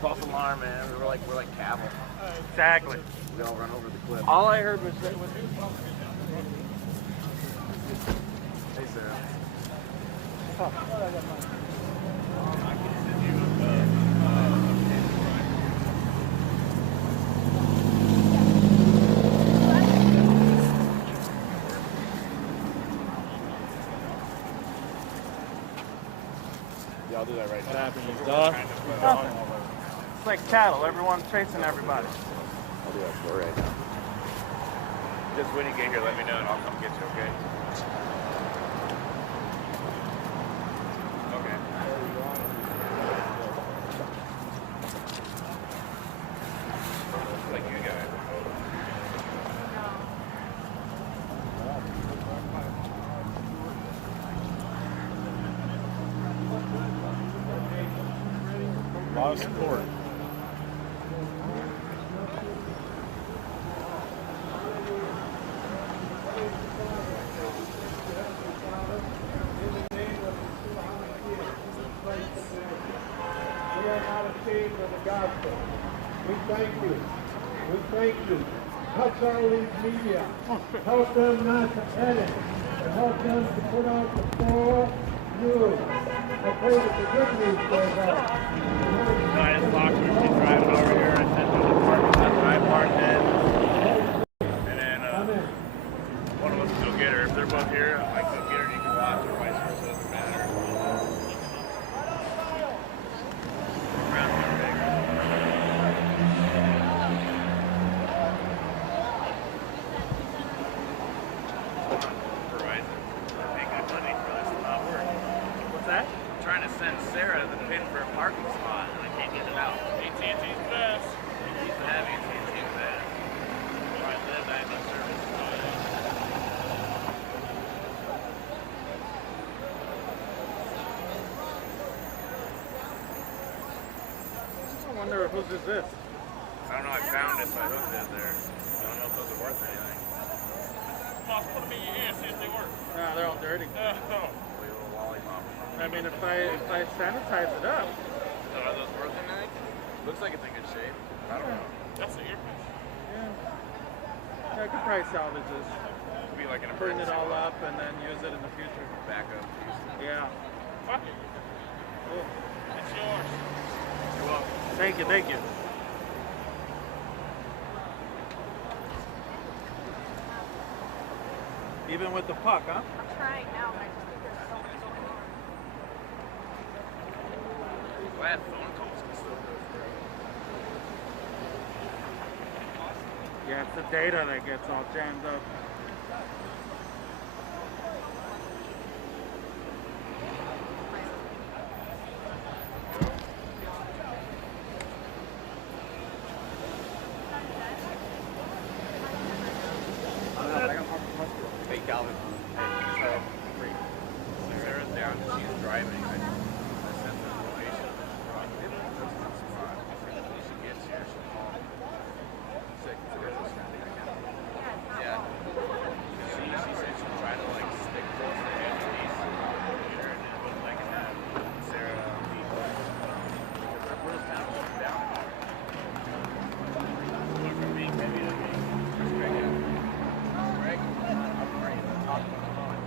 False alarm, man. We're like cattle. Exactly. We all run over the cliff. All I heard was that was. Hey, Sarah. Oh. Yeah, I'll do that right now. Nothing. It's like cattle. Everyone's chasing everybody. I'll do that for right now. Just when you get here, let me know and I'll come get you, okay? Okay. Like you guys. A lot of support. We are not ashamed of the gospel. We thank you. We thank you. Touch all these media. Help them not to edit. And help them to put out the full news. I pray that the good news goes out. I just walked through driving over here. I sent to the parking lot that I parked in. And then one of us will go get her. If they're both here, I can go get her and you can watch or vice versa. It doesn't matter. Around here, Verizon. I pay good money for this to not work. What's that? I'm trying to send Sarah the pin for a parking spot and I can't get it out. AT&T's the best. You used to have AT&T's best. Where I lived, I had no service. I wonder whose is this? I don't know, I found it, so I hooked it there. I don't know if those are worth anything. Boss, put them in your ear, see if they work. No, they're all dirty. No. Little lollipop. I mean, if I sanitize it up. So are those worth anything? Looks like it's in good shape. I don't know. That's an earpiece. Yeah. I could probably salvage this. It'd be like an Burn it emergency all one. up and then use it in the future. Backup piece. Yeah. Fuck it. Cool. It's yours. You're welcome. Thank you, thank you. Even with the puck, huh? I'm trying now, but I just think there's so much going on. Glad phone calls can still go through. Yeah, it's the data that gets all jammed up. Hey, Calvin. Hey, so, Sarah's down. She's driving. I sent her the location. That's not spot. When she gets here, she'll call. Sick. Yeah. She said she'll try to like stick close to the edge of the east. Sure, and it wasn't like that. Sarah, because our first town was down. Look from being heavy to me. Greg, Greg, I'm right. Talk about the phone.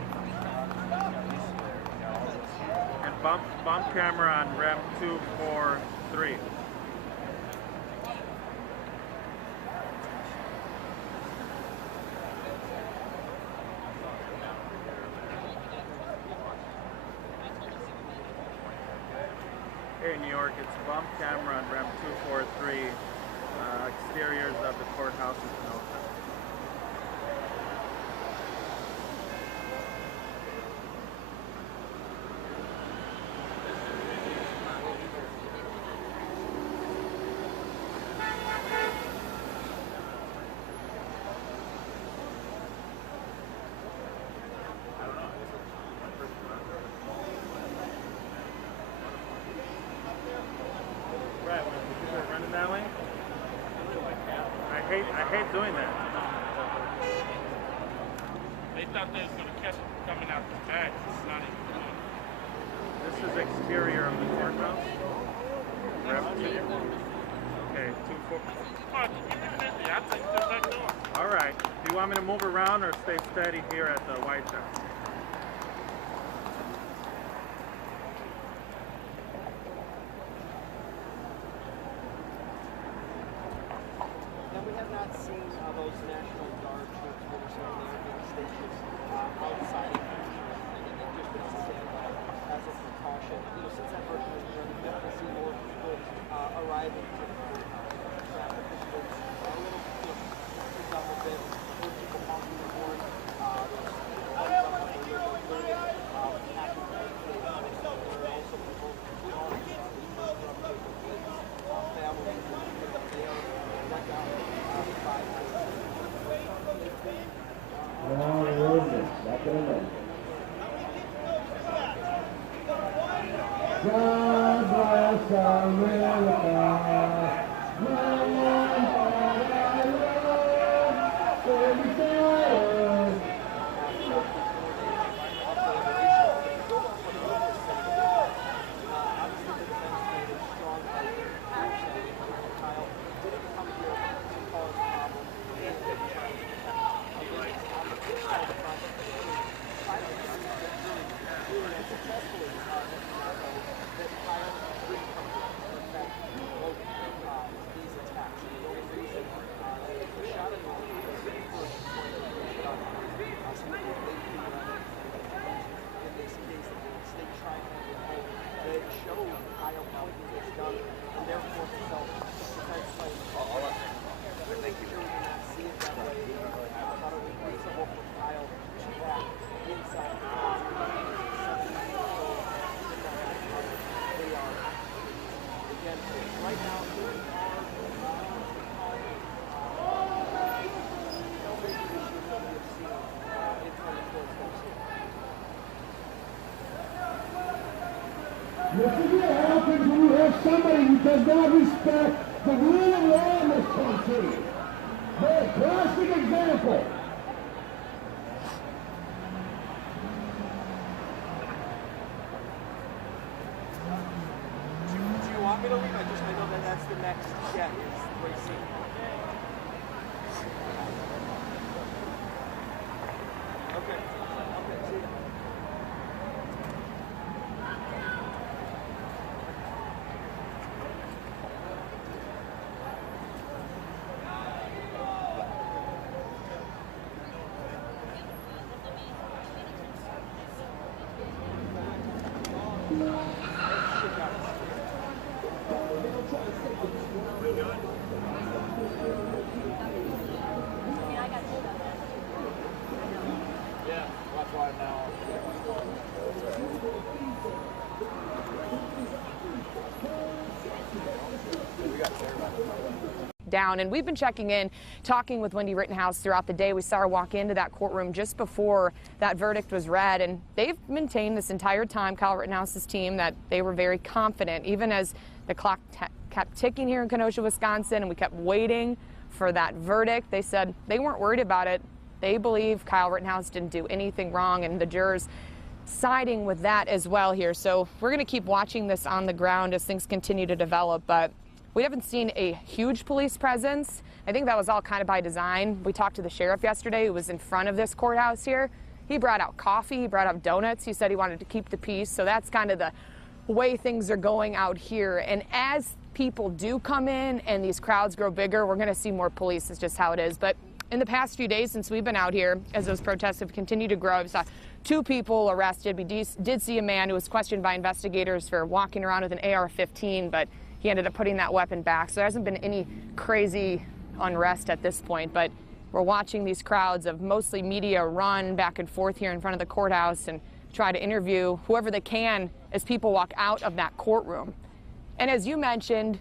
And bump camera on rem 243. Hey, New York, it's bump camera on rem 243. Exteriors of the courthouse in Kenosha. Right, when people are running that way, I hate doing that. They thought they was going to catch it coming out the bag. It's not even good. This is exterior of the courthouse. Rep Okay, 2-4. Come on, keep it busy. I'll take you to that door. All right. Do you want me to move around or stay steady here at the White House? Now, we have not seen those National Guard troops really sort of being stationed outside of just to stand by as a precaution. You know, since that first was done, we've definitely seen more people arriving to the courthouse. Traffic has been a little, picked up a bit. More people honking the horn. God bless America. How can you have somebody who does not respect the rule of law in this country? They're a classic example. Do you want me to leave? I know that that's the next jet is racing. Okay. Okay, see ya. Down, and we've been checking in, talking with Wendy Rittenhouse throughout the day. We saw her walk into that courtroom just before that verdict was read, and they've maintained this entire time, Kyle Rittenhouse's team, that they were very confident, even as the clock kept ticking here in Kenosha, Wisconsin, and we kept waiting for that verdict. They said they weren't worried about it. They believe Kyle Rittenhouse didn't do anything wrong, and the jurors siding with that as well here. So we're going to keep watching this on the ground as things continue to develop, but we haven't seen a huge police presence. I think that was all kind of by design. We talked to the sheriff yesterday who was in front of this courthouse here. He brought out coffee, he brought out donuts. He said he wanted to keep the peace. So that's kind of the way things are going out here. And as people do come in and these crowds grow bigger, we're going to see more police. It's just how it is. But in the past few days since we've been out here, as those protests have continued to grow, we saw 2 people arrested. We did see a man who was questioned by investigators for walking around with an AR-15, but he ended up putting that weapon back. So there hasn't been any crazy unrest at this point, but we're watching these crowds of mostly media run back and forth here in front of the courthouse and try to interview whoever they can as people walk out of that courtroom. And as you mentioned,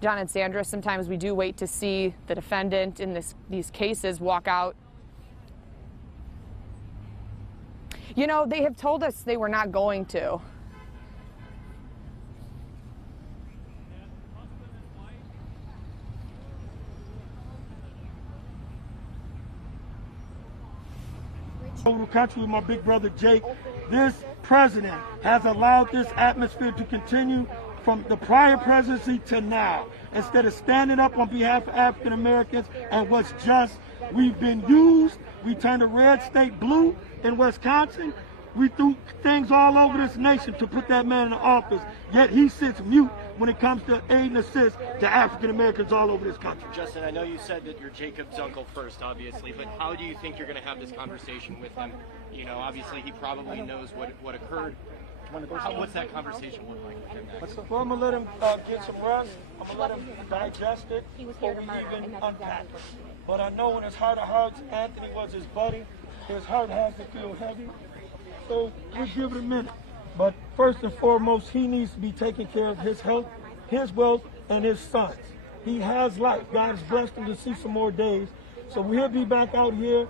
John and Sandra, sometimes we do wait to see the defendant in these cases walk out. You know, they have told us they were not going to. Over the country with my big brother Jake, this president has allowed this atmosphere to continue from the prior presidency to now. Instead of standing up on behalf of African Americans and what's just, we've been used. We turned a red state blue in Wisconsin. We threw things all over this nation to put that man in office, yet he sits mute when it comes to aid and assist to African Americans all over this country. Justin, I know you said that you're Jacob's uncle first, obviously, but how do you think you're going to have this conversation with him? You know, obviously he probably knows what occurred. What's that conversation look like with him next? Well, I'm going to let him get some rest. I'm going to let him digest it before we even unpack it. But I know in his heart of hearts, Anthony was his buddy. His heart has to feel heavy. So we'll give it a minute. But first and foremost, he needs to be taking care of his health, his wealth, and his sons. He has life. God has blessed him to see some more days. So we'll be back out here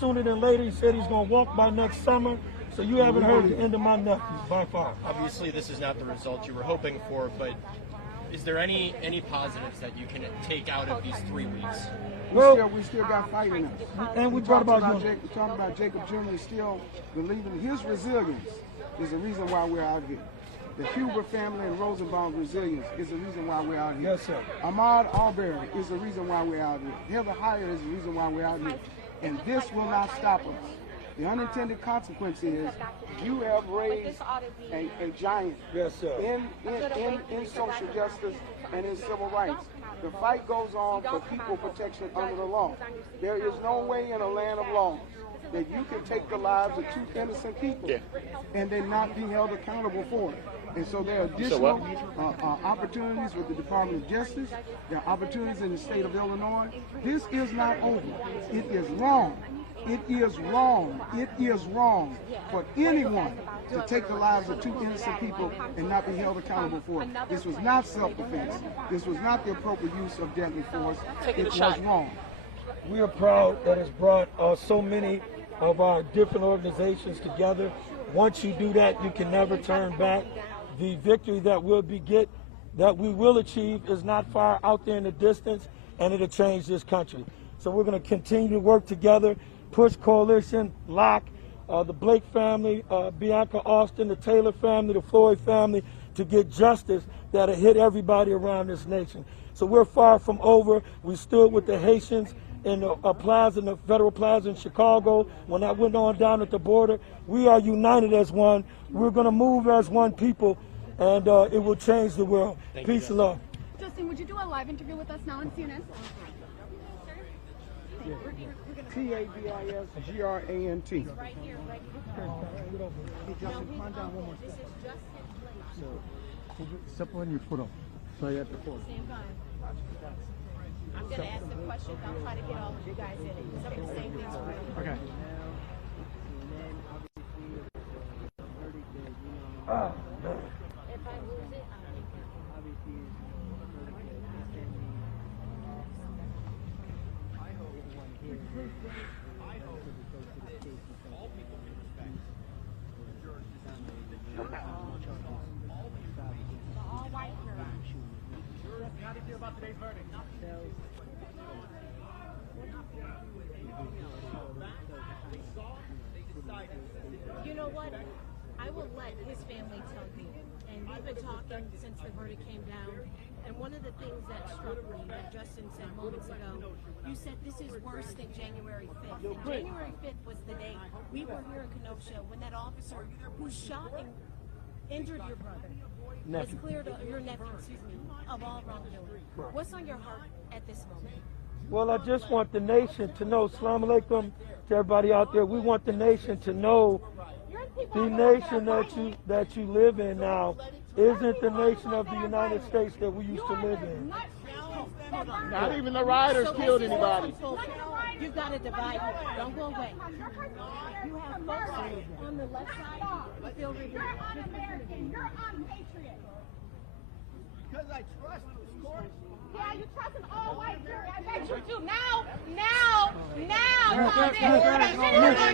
sooner than later. He said he's going to walk by next summer. So you haven't heard the end of my nephew, by far. Obviously, this is not the result you were hoping for, but is there any positives that you can take out of these 3 weeks? We still got fight in us. And we talked about Jacob Jr. still believing his resilience is the reason why we're out here. The Huber family and Rosenbaum's resilience is the reason why we're out here. Yes, sir. Ahmaud Arbery is the reason why we're out here. Heather Heyer is the reason why we're out here. And this will not stop us. The unintended consequence is you have raised a giant yes, sir. in social justice and in civil rights. The fight goes on for equal protection under the law. There is no way in a land of law that you can take the lives of 2 innocent people and then not be held accountable for it. And so there are additional opportunities with the Department of Justice. There are opportunities in the state of Illinois. This is not over. It is wrong. It is wrong. It is wrong for anyone to take the lives of 2 innocent people and not be held accountable for it. This was not self-defense. This was not the appropriate use of deadly force. It was wrong. We are proud that it's brought so many of our different organizations together. Once you do that, you can never turn back. The victory that we will achieve is not far out there in the distance, and it'll change this country. So we're going to continue to work together, push coalition, lock the Blake family, Bianca Austin, the Taylor family, the Floyd family, to get justice that'll hit everybody around this nation. So we're far from over. We stood with the Haitians in the plaza, in the Federal Plaza in Chicago, when that went on down at the border. We are united as one. We're going to move as one people, and it will change the world. Peace and love. Justin, would you do a live interview with us now on CNN? TABISGRANT. Right here, right here. Hey, Justin, come on down one more This step. is Justin. Step on your foot up. So you have to pull. Stand by. I'm going to ask the questions. I'll try to get all of you guys in it. Some of the same things for me. Okay. If I lose it, all white girls. How do you feel about today's verdict? You know what? I will let his family tell you. And we've been talking since the verdict came down. And one of the things that struck me that Justin said moments ago, you said this is worse than January 5th. And January 5th was the day we were here in Kenosha when that officer who shot and injured your brother was cleared, your nephew, of all wrongdoing. What's on your heart at this moment? Well, I just want the nation to know, Assalamu alaikum to everybody out there, we want the nation to know the nation that you live in now isn't the nation of the United States that we used to live in. Not even the rioters killed anybody. You've got to divide. Don't go away. You have folks on the left side who feel American, you're unpatriotic. Because I trust this court. Yeah, you trust an all-white jury. I bet you do. Now,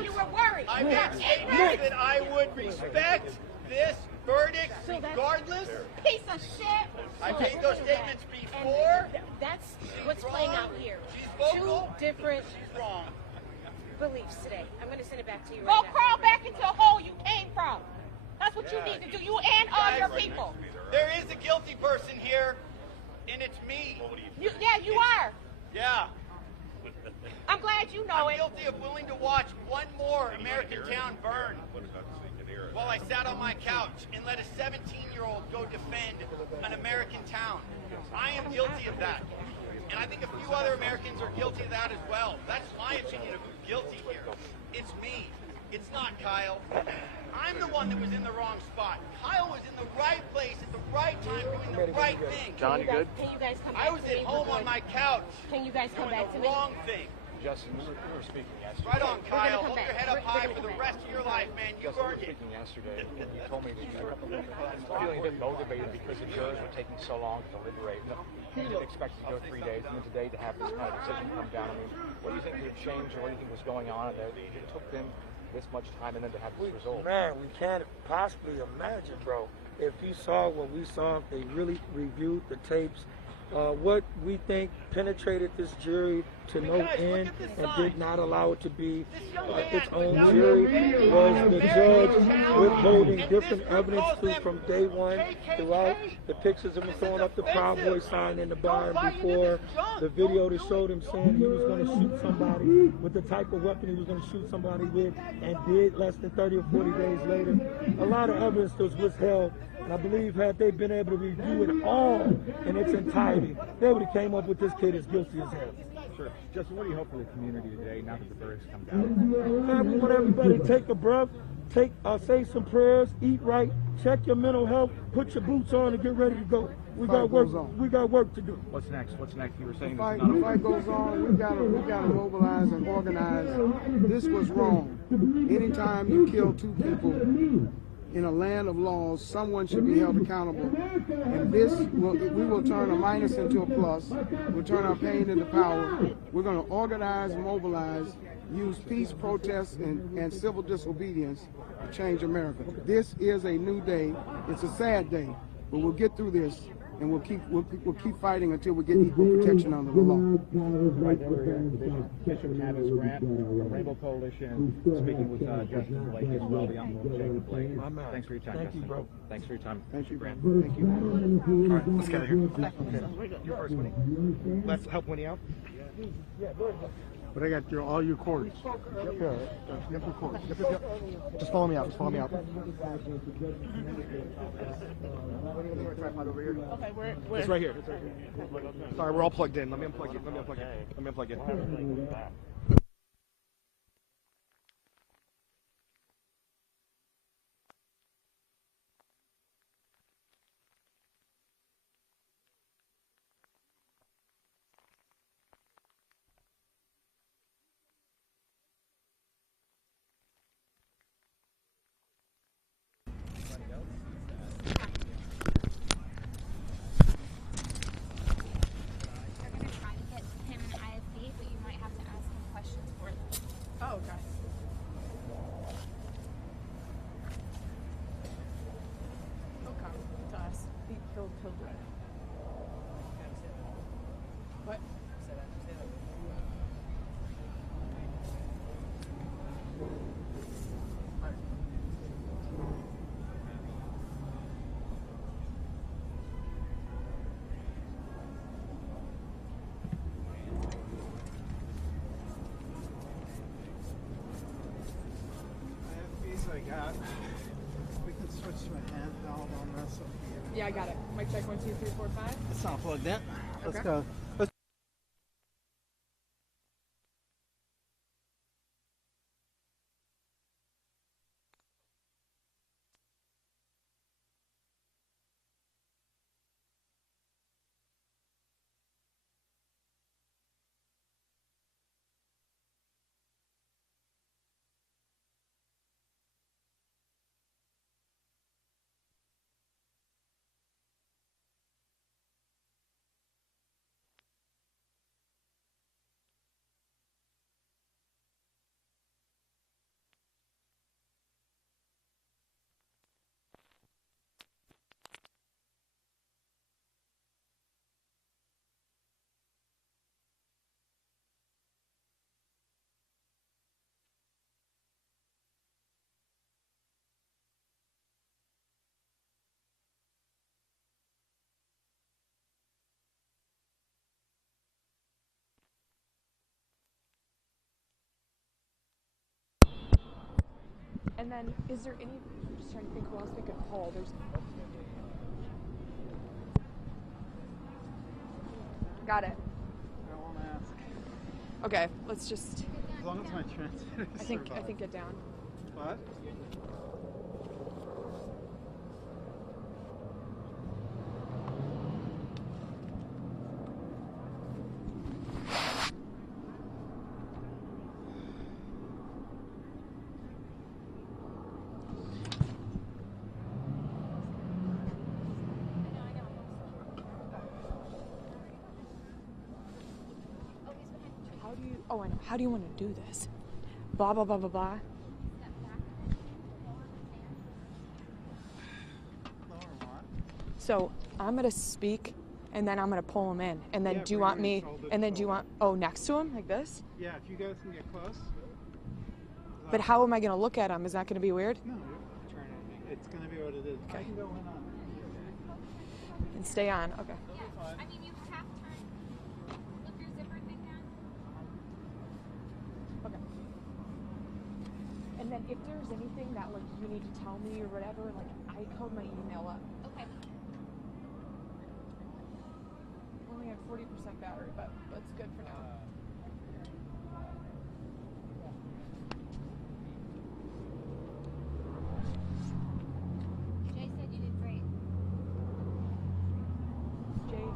you were worried. I made statements that I would respect this verdict regardless. Piece of shit. I made those statements before. That's what's playing out here. She's vocal. 2 different She's wrong. beliefs today. I'm going to send it back to you Go right now. crawl back into a hole you came from. That's what you need to do. You and all your people. There is a guilty person here, and it's me. Yeah, you are. Yeah. I'm glad you know I'm it. guilty of willing to watch one more American town burn while I sat on my couch and let a 17-year-old go defend an American town. I am guilty of that. And I think a few other Americans are guilty of that as well. That's my opinion of who's guilty here. It's me. It's not Kyle. I'm the one that was in the wrong spot. Kyle was in the right place at the right time doing the right thing. John, you good? Can you guys come back I was to me? at home on my couch Can you guys come doing back to the me? wrong thing. Justin, we were speaking yesterday. Right on, We're gonna Kyle. come Hold your back. head up We're high gonna for the come rest of your life, man. You Justin, we earned were it. speaking yesterday, and you told me that you were feeling a bit motivated because the jurors were taking so long to deliberate. You didn't expect it to go 3 days, and then today to have this kind of decision come down. I mean, what do you think had changed, or what do you think was going on in there that it took them this much time and then to have this result? Man, we can't possibly imagine, bro. If you saw what we saw, if they really reviewed the tapes, what we think penetrated this jury to no end and did not allow it to be its own jury was the judge withholding different evidence from day one throughout the pictures of him throwing up the Proud Boy sign in the barn before the video that showed him saying he was going to shoot somebody with the type of weapon he was going to shoot somebody with and did less than 30 or 40 days later. A lot of evidence was withheld. And I believe had they been able to review it all in its entirety, they would have came up with this kid as guilty as hell. Sure. Justin, what do you hope for the community today now that the verdict's come down? I want everybody to take a breath, say some prayers, eat right, check your mental health, put your boots on and get ready to go. We got work to do. What's next? What's next? You were saying The fight goes on. We gotta mobilize and organize. This was wrong. Anytime you kill two people in a land of laws, someone should be held accountable. And we will turn a minus into a plus. We'll turn our pain into power. We're going to organize, mobilize, use peace, protests, and civil disobedience to change America. This is a new day. It's a sad day, but we'll get through this. And we'll keep fighting until we get equal protection under the law. Right, there we're here. Bishop Travis Grant from Rainbow Coalition, speaking with Justice Blake as well, the Honorable Jacob Blake. Thanks for your time, Justin. Bro. Thanks for your time, Bishop Grant. Thank you. All right, let's get out of here. You're first, Winnie. Let's help Winnie out. But I got all your cords. Yep, your cords. Yep. Just follow me out. Okay, where? It's right here. Sorry, we're all plugged in. Let me unplug it. Oh, okay. He'll come to us. He'll do it. What? I got. We can switch to a handheld on this. Yeah, I got it. Mic check 1, 2, 3, 4, 5. It's not plugged in. Let's Okay. go. And then, is there any, I'm just trying to think who else we could pull. There's... Got it. I won't ask. Okay, let's just... As long as my translator survives. I think get down. What? How do you want to do this? Blah, blah, blah, blah, blah. So I'm going to speak, and then I'm going to pull him in. And then do you want me, and then do you want, oh, next to him, like this? Yeah, if you guys can get close. But how am I going to look at him? Is that going to be weird? No, turn it. It's going to be what it is. Okay. I can go in on it. And stay on, okay. I mean, you have time. Look your zipper thing down. Okay. And then if there's anything that like you need to tell me or whatever, like I code my email up. Okay. Only have 40% battery, but that's good for now. Jay said you did great. Jay.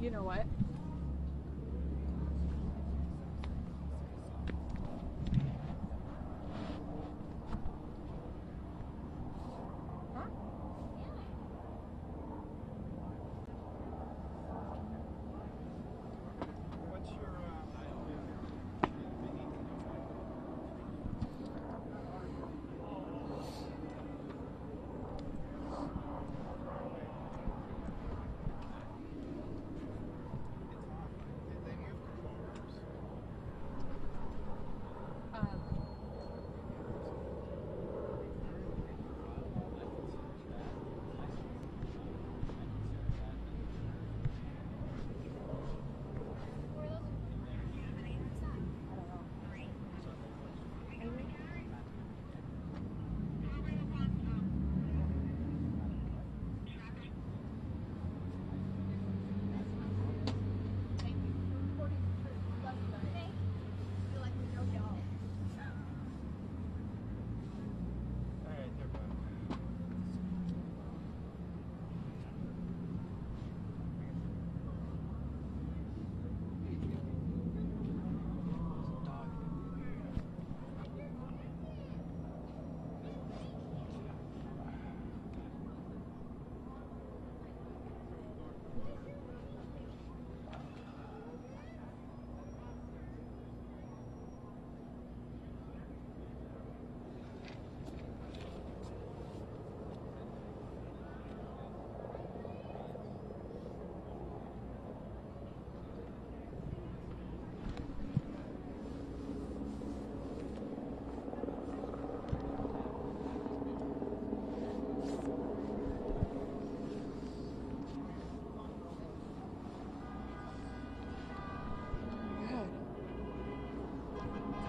You know what? Huh? What's your,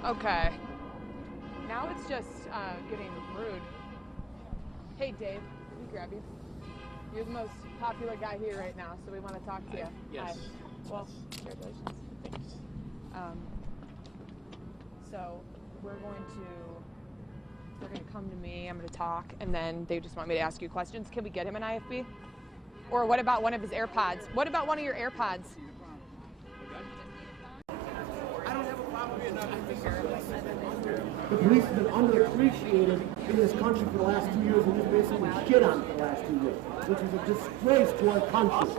Okay. Now it's just getting rude. Hey, Dave, let me grab you. You're the most popular guy here right now, so we want to talk to you. Yes. Hi. Well, congratulations. Thanks. So we're going to come to me. I'm going to talk, and then they just want me to ask you questions. Can we get him an IFB? Or what about one of his AirPods? What about one of your AirPods? The police have been underappreciated in this country for the last 2 years, and just basically shit on for the last 2 years, which is a disgrace to our country.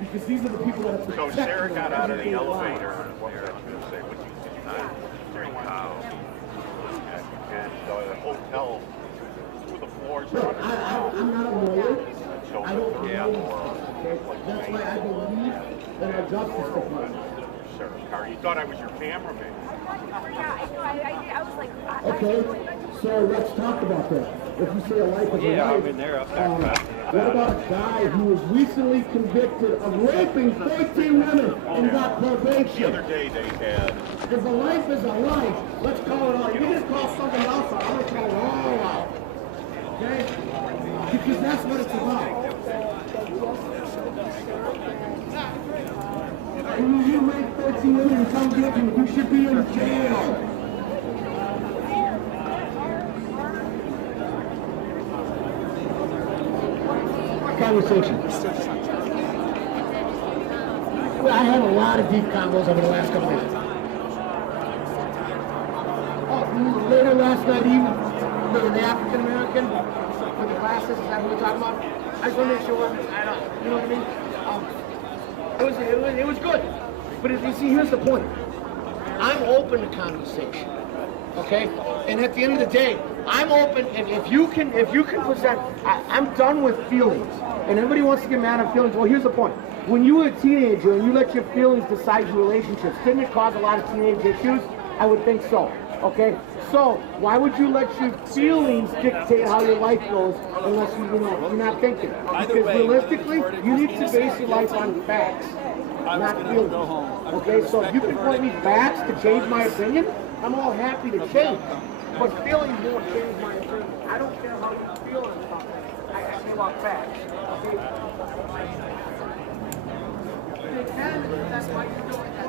Because these are the people that have protected So Sarah got out of the alive. elevator, and what was I going to say? What you said during Kyle, and the hotel, two of the floors. I'm not a lawyer. So I don't yeah, know. That's why I believe that our justice system. Sarah's car. You thought I was your cameraman. Yeah, I know. I was like, Okay, So let's talk about that. If you say a life is a life, I've been there. what about a guy who was recently convicted of raping 14 women and got probation? The other day they had. If a life is a life, let's call it all. You're going to call something else out. I'm going to call it all out. Okay? Because that's what it's about. When you rape 14 women and come guilty, you should be in jail. Conversation. Well, I had a lot of deep combos over the last couple days. Later last night, even the African American for the classes, is that what we're talking about? I just want to make sure, you know what I mean? It was good. But if you see, here's the point. I'm open to conversation. Okay? And at the end of the day, I'm open, and if you can present, I'm done with feelings. And everybody wants to get mad at feelings. Well, here's the point. When you were a teenager and you let your feelings decide your relationships, didn't it cause a lot of teenage issues? I would think so. Okay? So, why would you let your feelings dictate how your life goes unless you're not thinking? Because realistically, you need to base your life on facts, not feelings. Okay? So if you can point me facts to change my opinion, I'm all happy to change. But feelings won't change my opinion. I don't care how you feel on something. I care about facts. Okay? That's why you're doing that.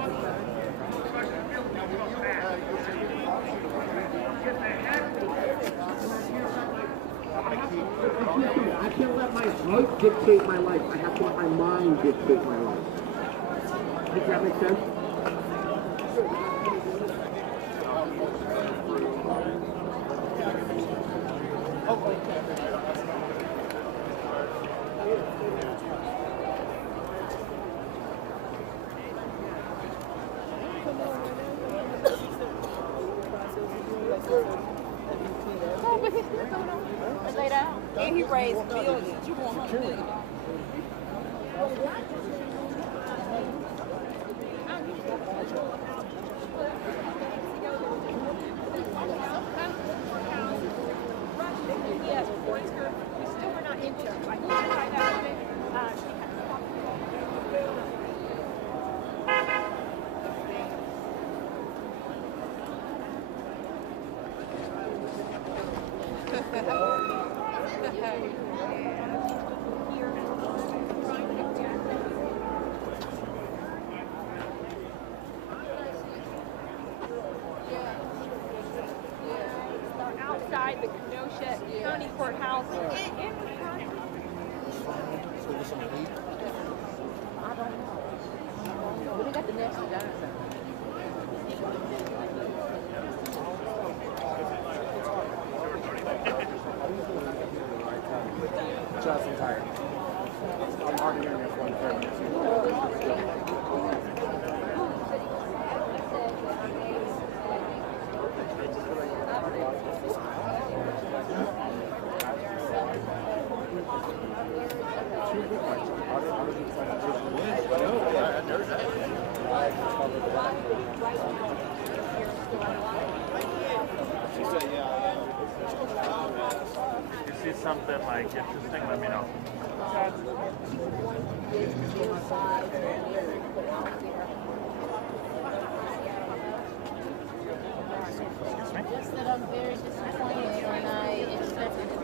I can't let my heart dictate my life. I have to let my mind dictate my life. Does that make sense? And he raised billions. You want $100 million. Yes, we still were not into it. I couldn't find out of it. Outside the Kenosha County Courthouse. I don't know. But they got the next guy. Justin's tired. I'm arguing at 1:30. If you see something like interesting, let me know. Just that I'm very disappointed when I expected it.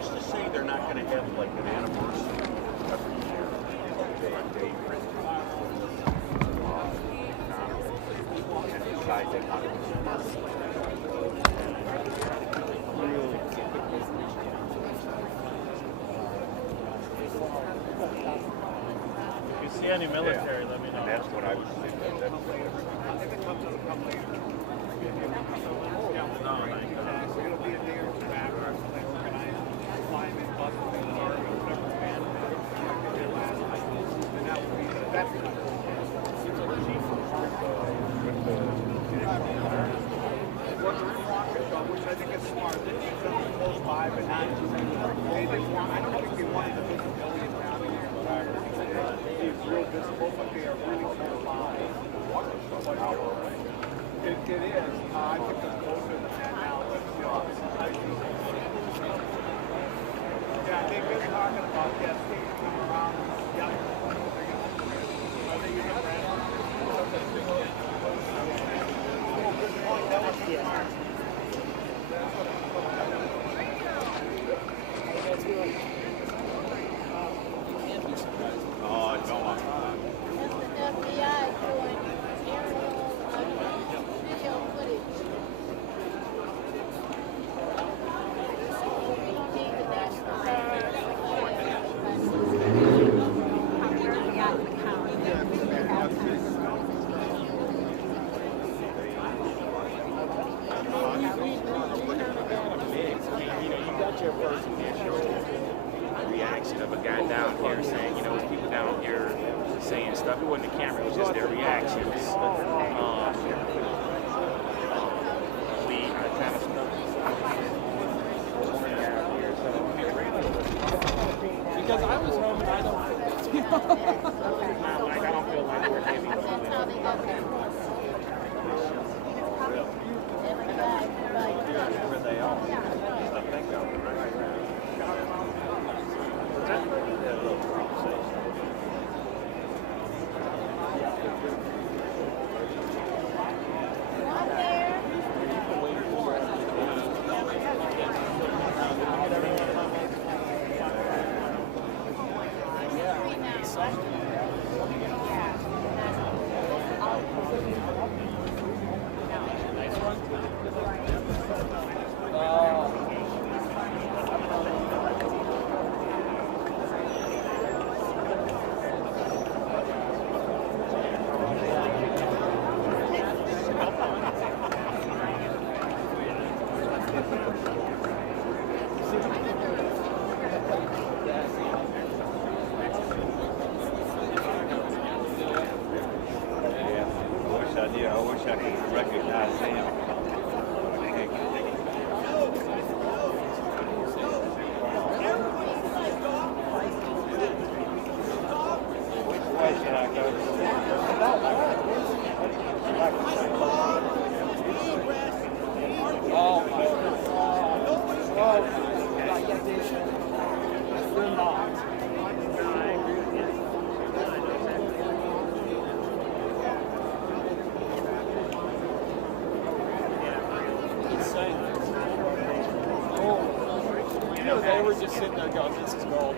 Just to say they're not going to have like an anniversary of If you see any military, let me know. That's what I was thinking. Which I think is smart. They keep them close by, but not too many. I don't think they want the visibility of having it real visible, but they are really close by. It is. I think it's closer than that now. But yeah, they've been talking about states come around. Yeah. I think you're good point. That was smart. Oh, no. That's the FBI doing aerial video footage. We don't need the National Guard. You got your first initial reaction of a guy down here saying, people down here saying stuff. It wasn't the camera, it was just their reactions. Kind of because I was home and I don't feel like we're heavy. Where they are. I think that was right. That little conversation. I wish I could recognize them. Which way should I go? They were just sitting there going, this is gold.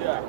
Yeah.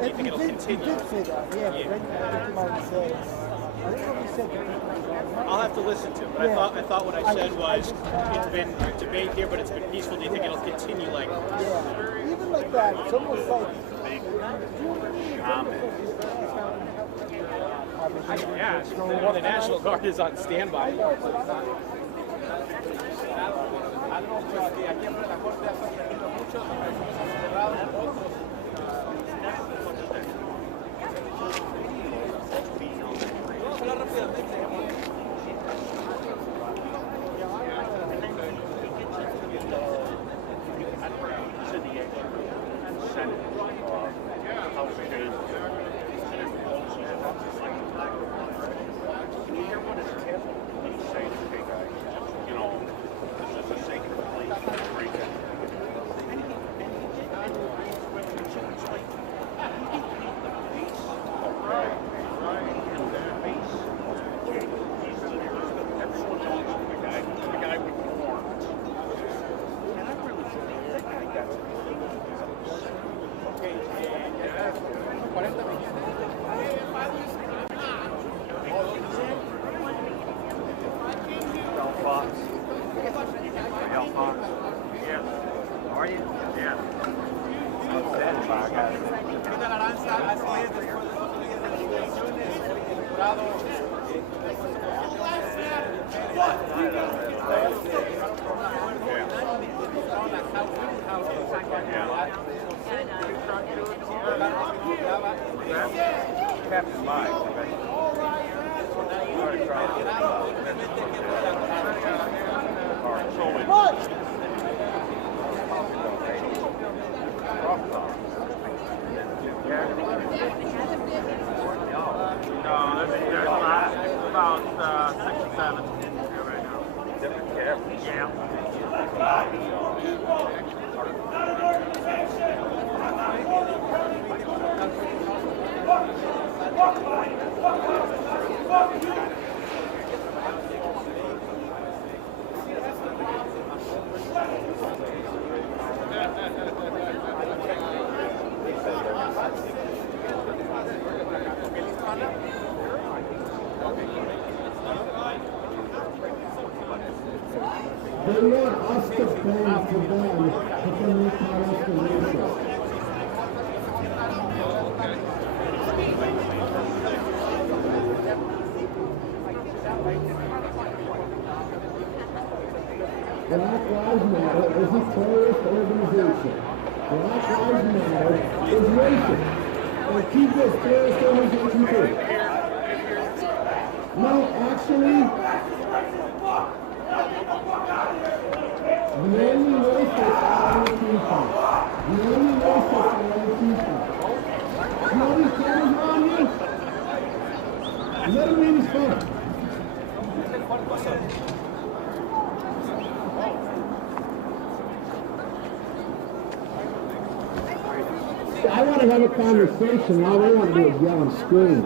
do you think it'll continue? You did say that, yeah. But then I think you said, I think what we said. I'll have to listen to it, but I thought what I said was it's been a debate here, but it's been peaceful. Do you think it'll continue like this? Yeah, even like that, it's almost like. Yeah, the National Guard is on standby. Captain Mike. No, there's about 6 or 7 here right now. Different cameras. Yeah. They want us to bend to them, but then they call us the nation. Black Lives Matter is a terrorist organization. Black Lives Matter is racist. And keep this terrorist organization too. No, actually, the only racists are the people. The only racists are the people. You know these cameras around here? Let them read his phone. I want to have a conversation. All they want to do is yell and scream.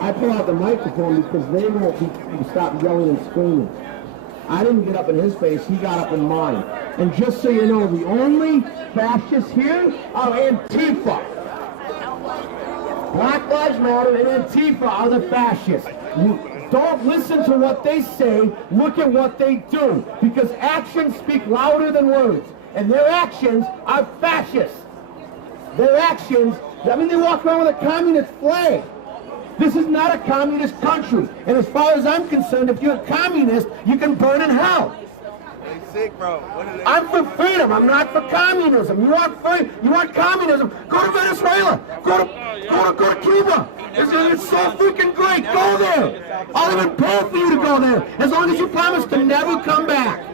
I pull out the microphone because they won't stop yelling and screaming. I didn't get up in his face, he got up in mine. And just so you know, the only fascists here are Antifa. Black Lives Matter and Antifa are the fascists. You don't listen to what they say, look at what they do. Because actions speak louder than words. And their actions are fascist. Their actions, I mean, they walk around with a communist flag. This is not a communist country. And as far as I'm concerned, if you're a communist, you can burn in hell. Sick, bro. I'm for freedom. I'm not for communism. You want free? You want communism? Go to Venezuela. Go to Cuba. It's so freaking great. Go there. I'll even pay for you to go there, as long as you promise to never come back.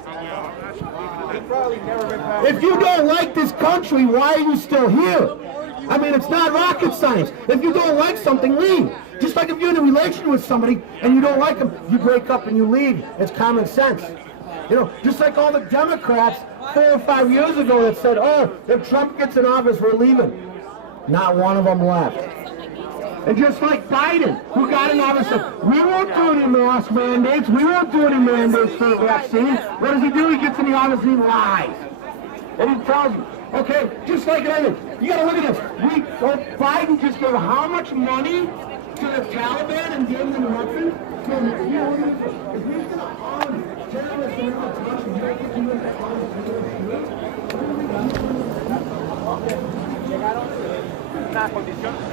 If you don't like this country, why are you still here? I mean, it's not rocket science. If you don't like something, leave. Just like if you're in a relation with somebody and you don't like them, you break up and you leave. It's common sense. You know, just like all the Democrats 4 or 5 years ago that said, oh, if Trump gets in office, we're leaving. Not one of them left. And just like Biden, who got in office, said, we won't do any mask mandates. We won't do any mandates for the vaccine. What does he do? He gets in the office and he lies. And he tells you, Okay, just like everything. You gotta look at this. Biden just gave how much money to the Taliban and gave them weapons? So if he's gonna arm terrorists in our country, you don't think he's gonna arm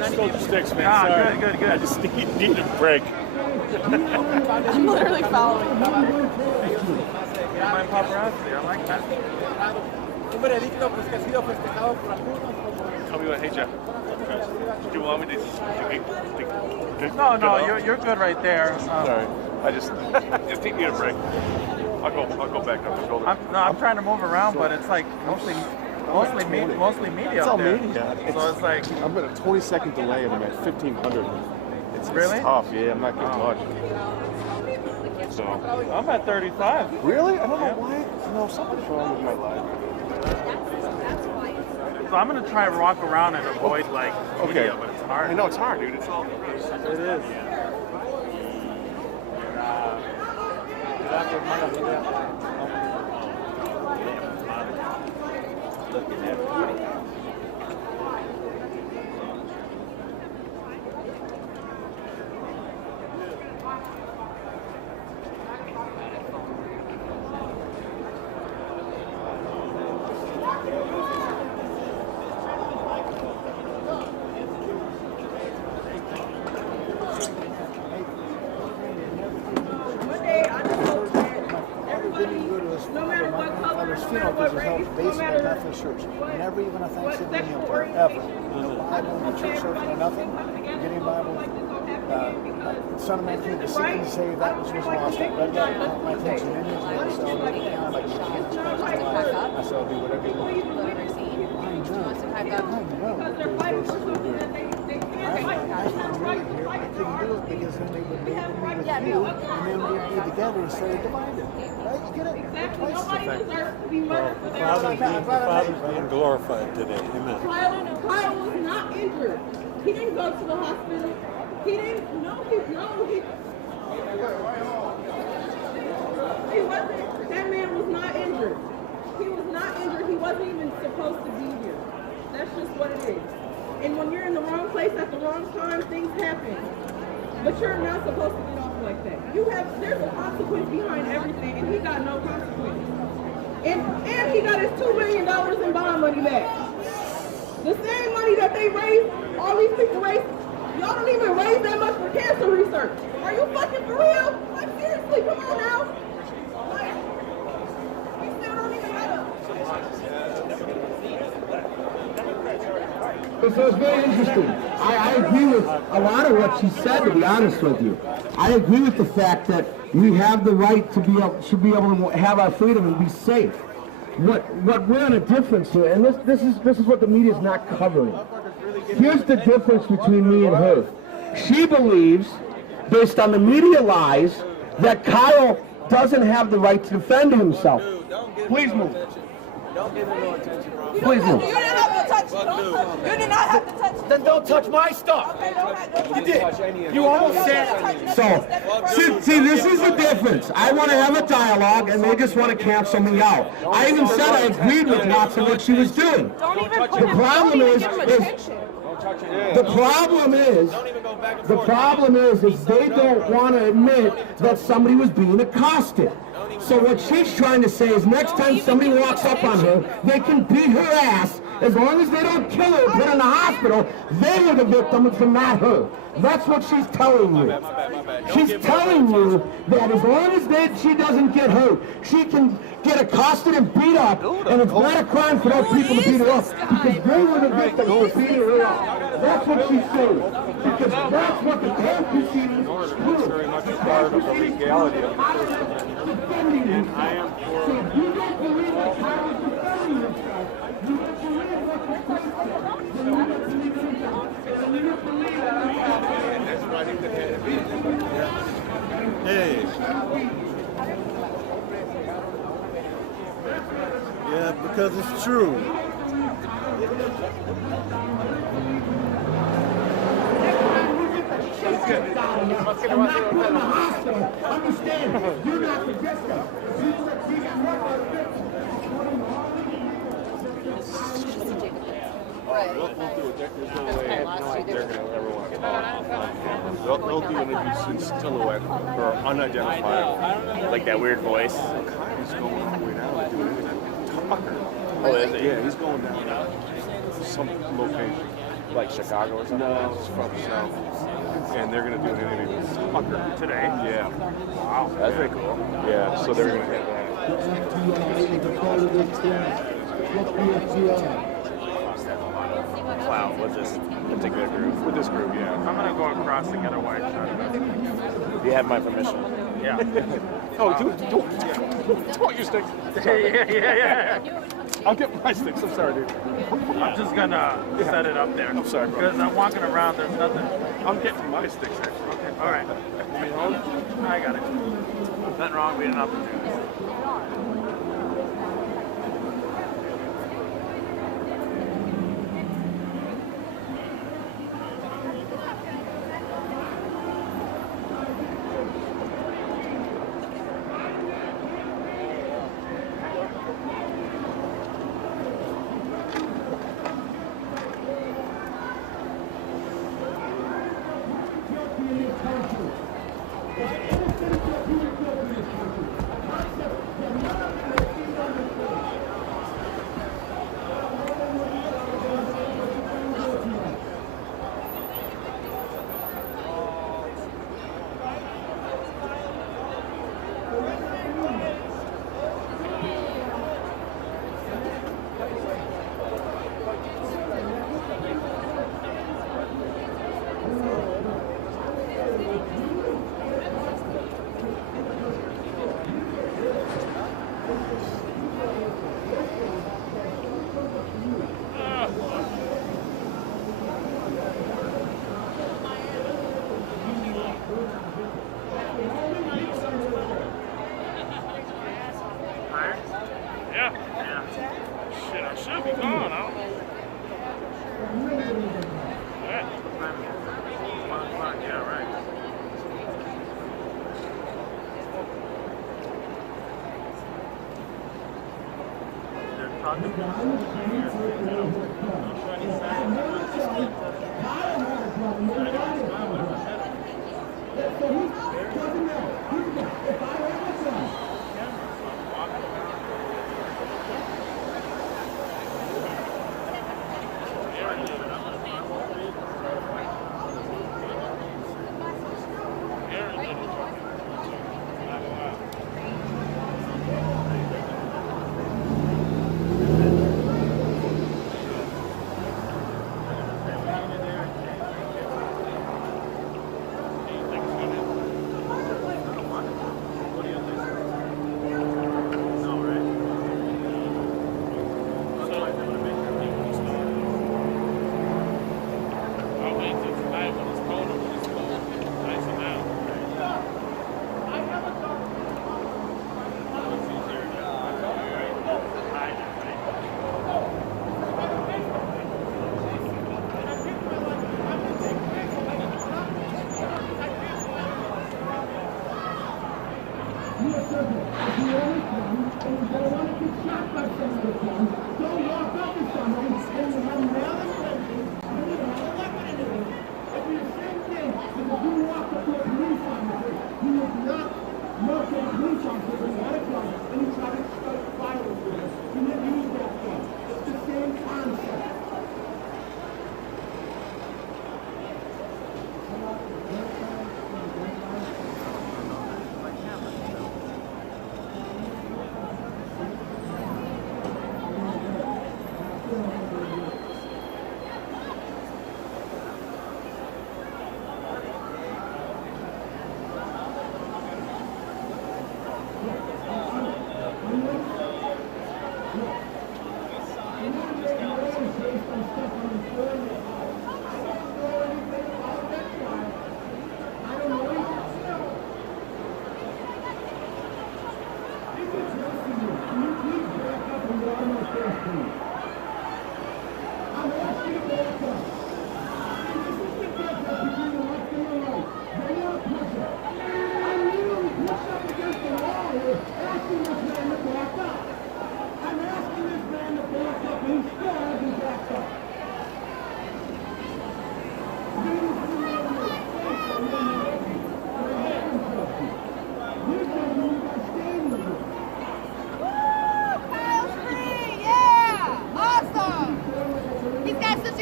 Still the sticks, man. Sorry. Good. I just need a break. I'm literally following. My paparazzi, I like that. Tell me what, hey Jeff. Do you want me to No, you're good right there. Sorry. I just need a break. I'll go back up the shoulder. I'm trying to move around, but it's like mostly media. It's all there. media. So it's like I'm at a 20-second delay and I'm at 1500. It's tough. Yeah, I'm not getting much. So I'm at 35. Really? I don't know why. No, something's wrong with my life. So I'm gonna try and walk around and avoid like media, but it's hard. I know it's hard, dude. It's all. It is. Never even a Thanksgiving meal prayer, ever. No Bible, no church service, no nothing. Getting Bible. Son of Man came to seek and to save that which was lost. I read that, caught my attention. Then there's one celebrating count like Jesus Christ is alive. I said, I'll do whatever you want. I know those verses are good. I couldn't do it because then they would label me with you, and then we'd be together instead of divided. Right? You get it? Twice the fact. The Father's being glorified today. Amen. Kyle was not injured. He didn't go to the hospital. He didn't. He wasn't. That man was not injured. He was not injured. He wasn't even supposed to be here. That's just what it is. And when you're in the wrong place at the wrong time, things happen. But you're not supposed to get off like that. There's a consequence behind everything, and he got no consequence. And he got his $2 million in bond money back. The same money that they raised, all these people raised, y'all don't even raise that much for cancer research. Are you fucking for real? Like, seriously, come on now. Like, we still don't even have So it's very interesting. I agree with a lot of what she said, to be honest with you. I agree with the fact that we have the right to should be able to have our freedom and be safe. What we're on a difference here, and this is what the media is not covering. Here's the difference between me and her. She believes, based on the media lies, that Kyle doesn't have the right to defend himself. Please move. Please move. You didn't have to touch. You did not have to touch. Then don't touch my stuff. You did. You almost said. So, see, this is the difference. I want to have a dialogue, and they just want to cancel me out. I even said I agreed with lots of what she was doing. The problem is they don't want to admit that somebody was being accosted. So what she's trying to say is next time somebody walks up on her, they can beat her ass. As long as they don't kill her or put her in the hospital, they were the victims and not her. That's what she's telling you. She's telling you that as long as she doesn't get hurt, she can get accosted and beat up, and it's not a crime for those people to beat her up, because they were the victims for beating her up. That's what she's saying. Because that's what the court proceedings do. It's very much a part of the legality of the First Amendment. And I am for... So if you don't believe that Kyle is defending himself, you don't believe what the court said. Then you don't believe himself. Then you don't believe that. Hey. Yeah, because it's true. I'm not putting the hospital. Understand? You're not the victim. They'll do it. There's no way they're going to ever want to call on camera. They'll do interviews in silhouette or unidentifiable. Like that weird voice. He's going all the way down to do an interview. Tucker. Oh, is it? Yeah, he's going down to some location. Like Chicago or something? No, it's from the south. And they're going to do an interview with Tucker. Today? Yeah. Wow, that's pretty cool. Yeah, so they're going to have that. Wow, with this particular group. With this group, yeah. I'm going to go across and get a white shot. You have my permission. Yeah. Oh, don't want your sticks. Yeah. I'll get my sticks. I'm sorry, dude. I'm just going to set it up there. I'm sorry, bro. Because I'm walking around, there's nothing. I'm getting my sticks, actually. Okay, all right. You home? I got it. Nothing wrong being an opportunity.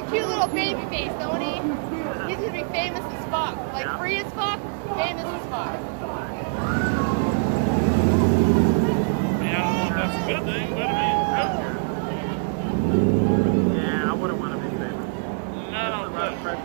a cute little baby face, don't he? He's gonna be famous as fuck. Like free as fuck, famous as fuck. Yeah, I don't know if that's a good thing, but I mean, yeah, I wouldn't want to be famous. No, right.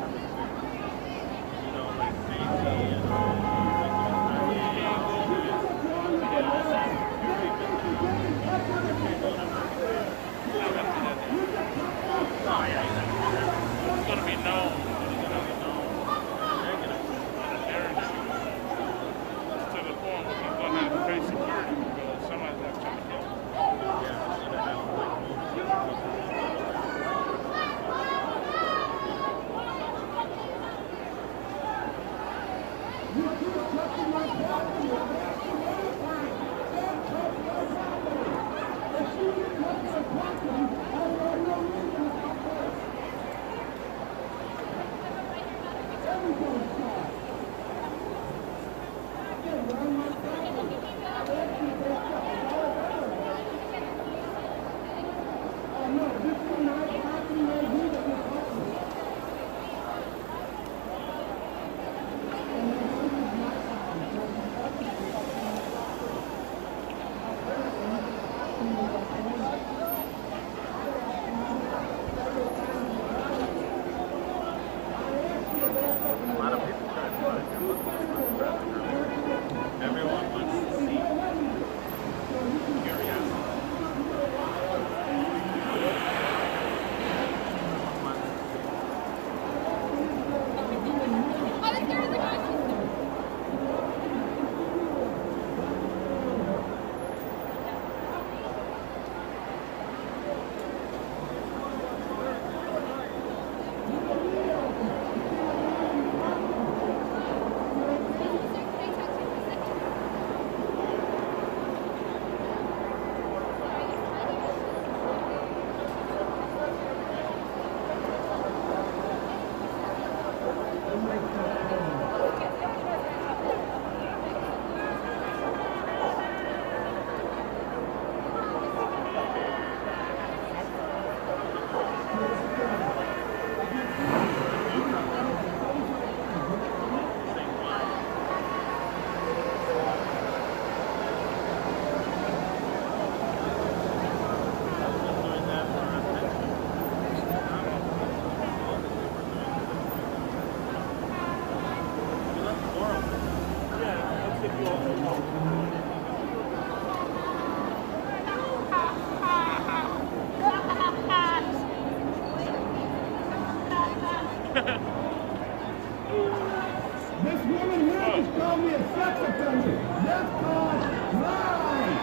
This woman here just called me a sex offender. That's called lying.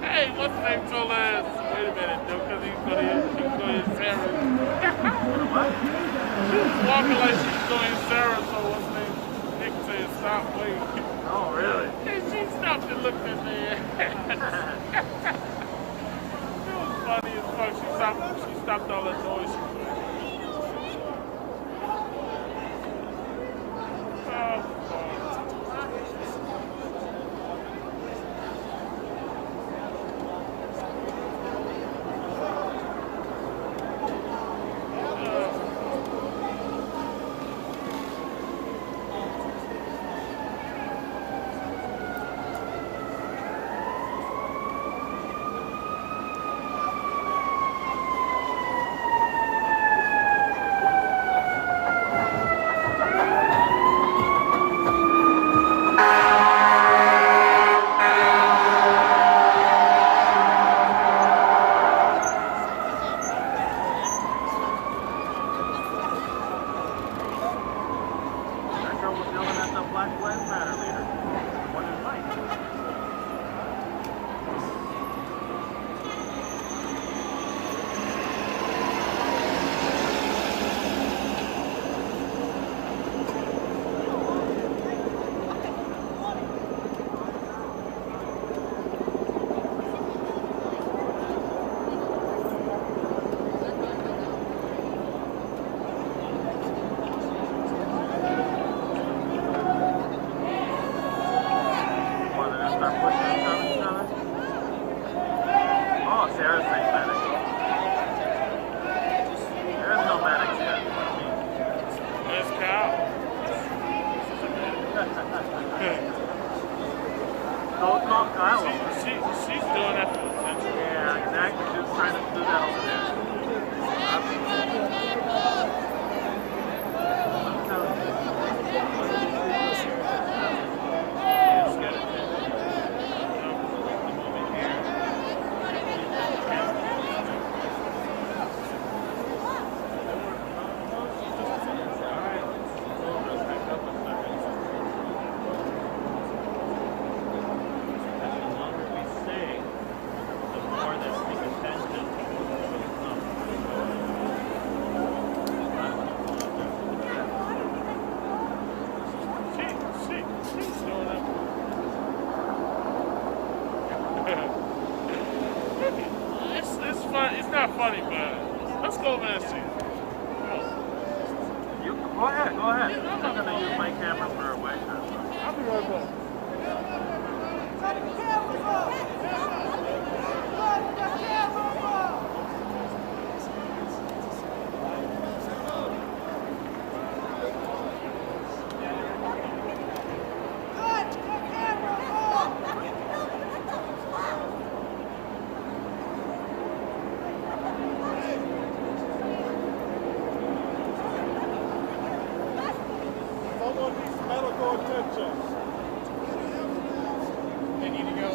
Hey, what's the name told us? Wait a minute, though, because he's going to hit Sarah. She was walking like she was going to hit Sarah, so what's the name? Nick said, stop, please. Oh, really? And she stopped and looked at me. It was funny as fuck. She stopped all that noise she was doing. It's not funny, but let's go over and see. You go ahead. I'm not gonna use my camera for a while. I'll be right back. Someone needs medical attention. They need to go.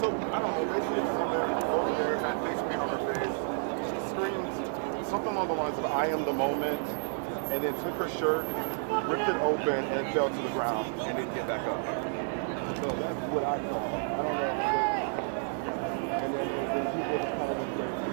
So, I don't know, basically over there, that face paint on her face. She screamed something along the lines of, "I am the moment," and then took her shirt, ripped it open, and fell to the ground, and didn't get back up. So that's what I saw. I don't know. And then people just kind of went crazy.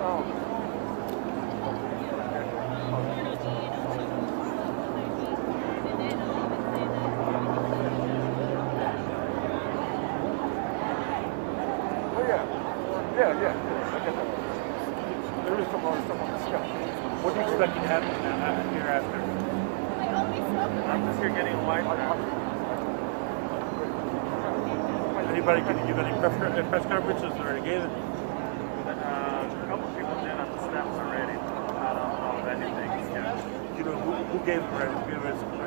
Yeah. I get that. There is some on the stuff. What do you expect to happen hereafter? I'm just here getting a line. Anybody can give any press conferences or gave it? A couple people did on the steps already. I don't know of anything yet. You know who gave it? Give us some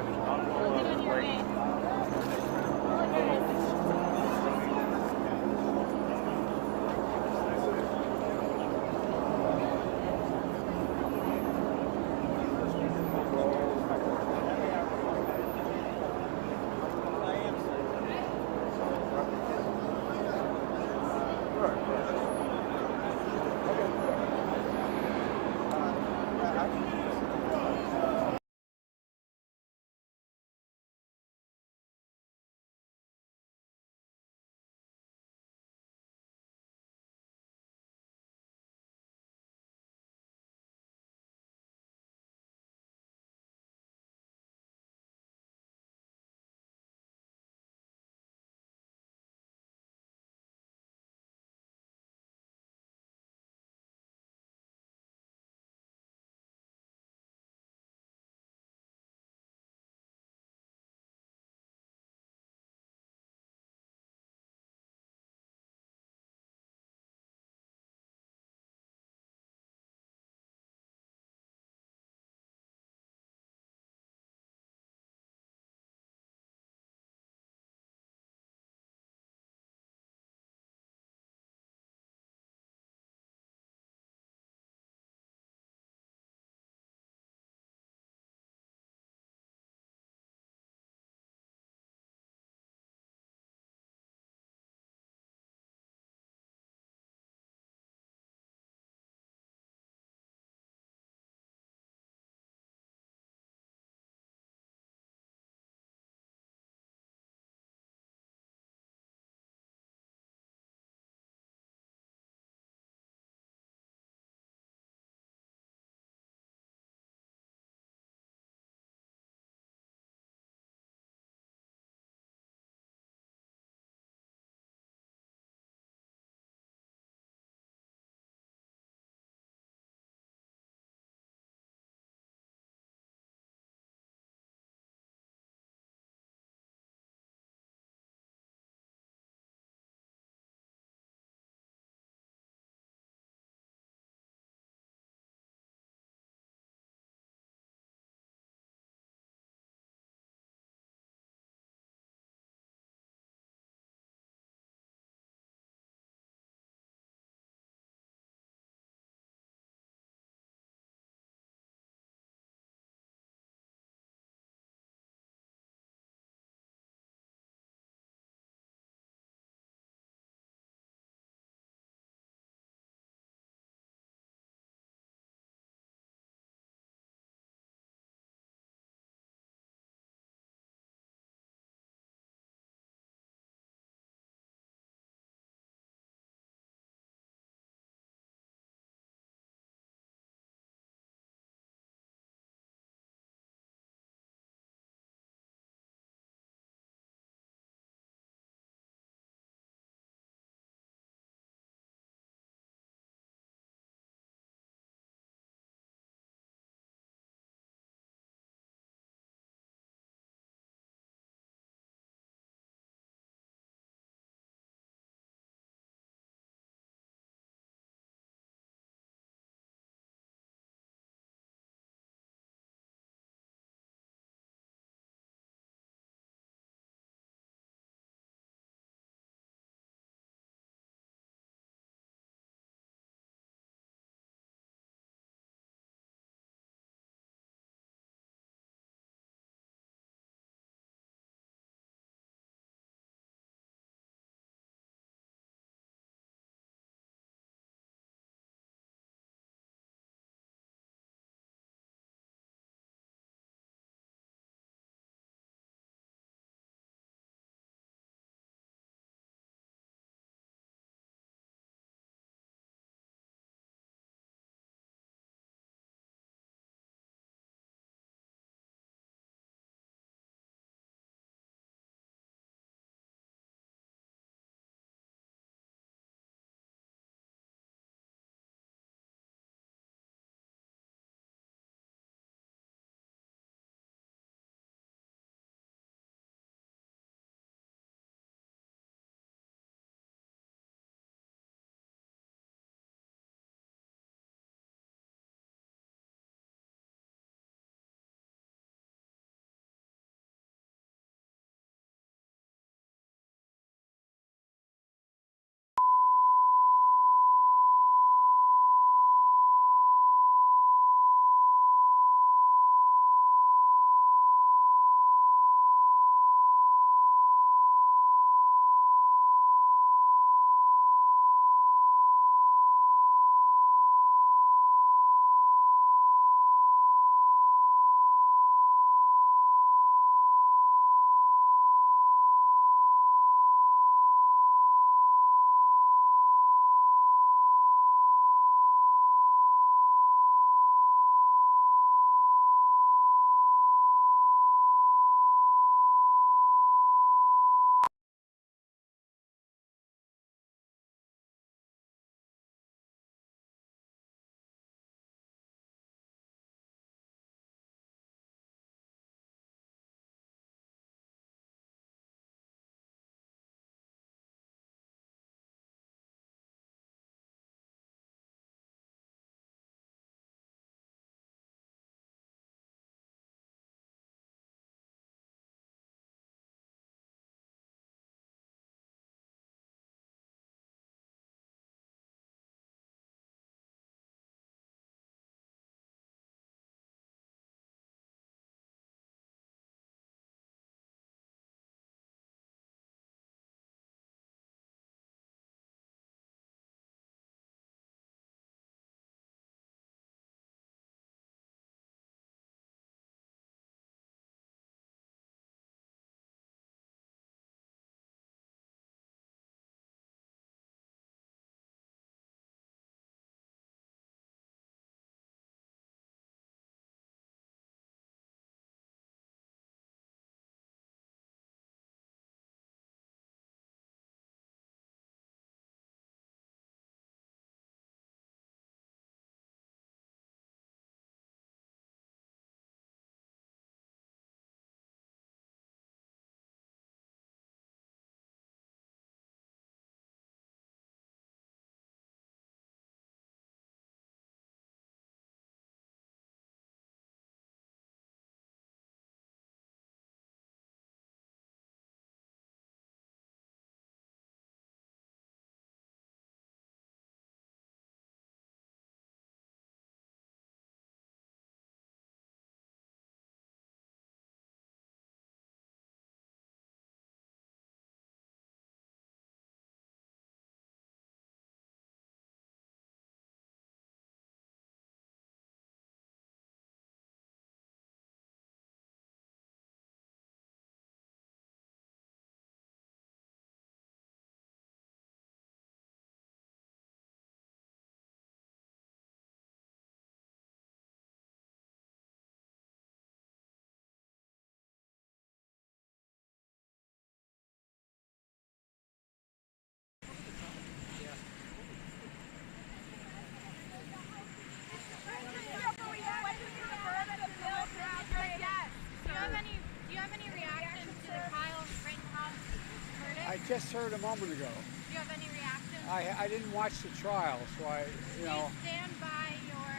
just heard a moment ago. Do you have any reaction? I didn't watch the trial, so I, Do you stand by your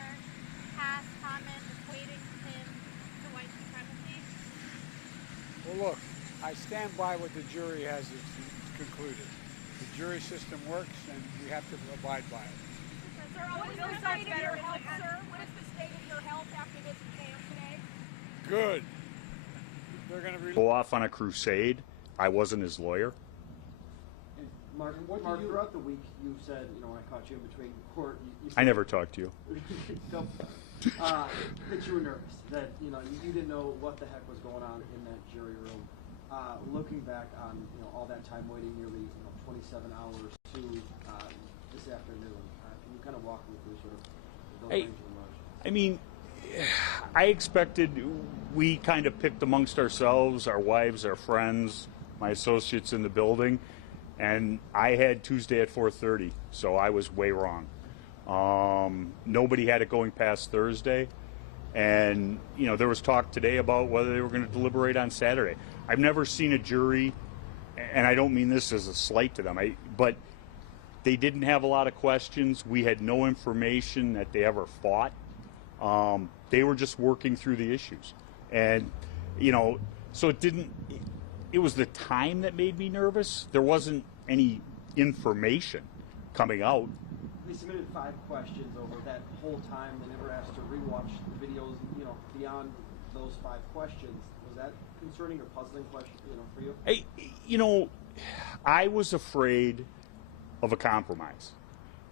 past comment equating him to white supremacy? Well, look, I stand by what the jury has concluded. The jury system works, and we have to abide by it. Sir, what is the state of your health, sir? What is the state of your health after this exam today? Good. They're going to go off on a crusade. I wasn't his lawyer. Mark, throughout the week, you said, you know, when I caught you in between court, you said, I never talked to you. that you were nervous, that, you know, you didn't know what the heck was going on in that jury room. Looking back on, you know, all that time waiting, nearly, you know, 27 hours to this afternoon, can you kind of walk me through sort of those range of emotions? I mean, I expected, we kind of picked amongst ourselves, our wives, our friends, my associates in the building, and I had Tuesday at 4:30, so I was way wrong. Nobody had it going past Thursday, and you know, there was talk today about whether they were going to deliberate on Saturday. I've never seen a jury, and I don't mean this as a slight to them, but they didn't have a lot of questions. We had no information that they ever fought. They were just working through the issues, and you know, so it was the time that made me nervous. There wasn't any information coming out. They submitted 5 questions over that whole time. They never asked to rewatch the videos, you know, beyond those 5 questions. Was that concerning or puzzling question, you know, for you? You know, I was afraid of a compromise.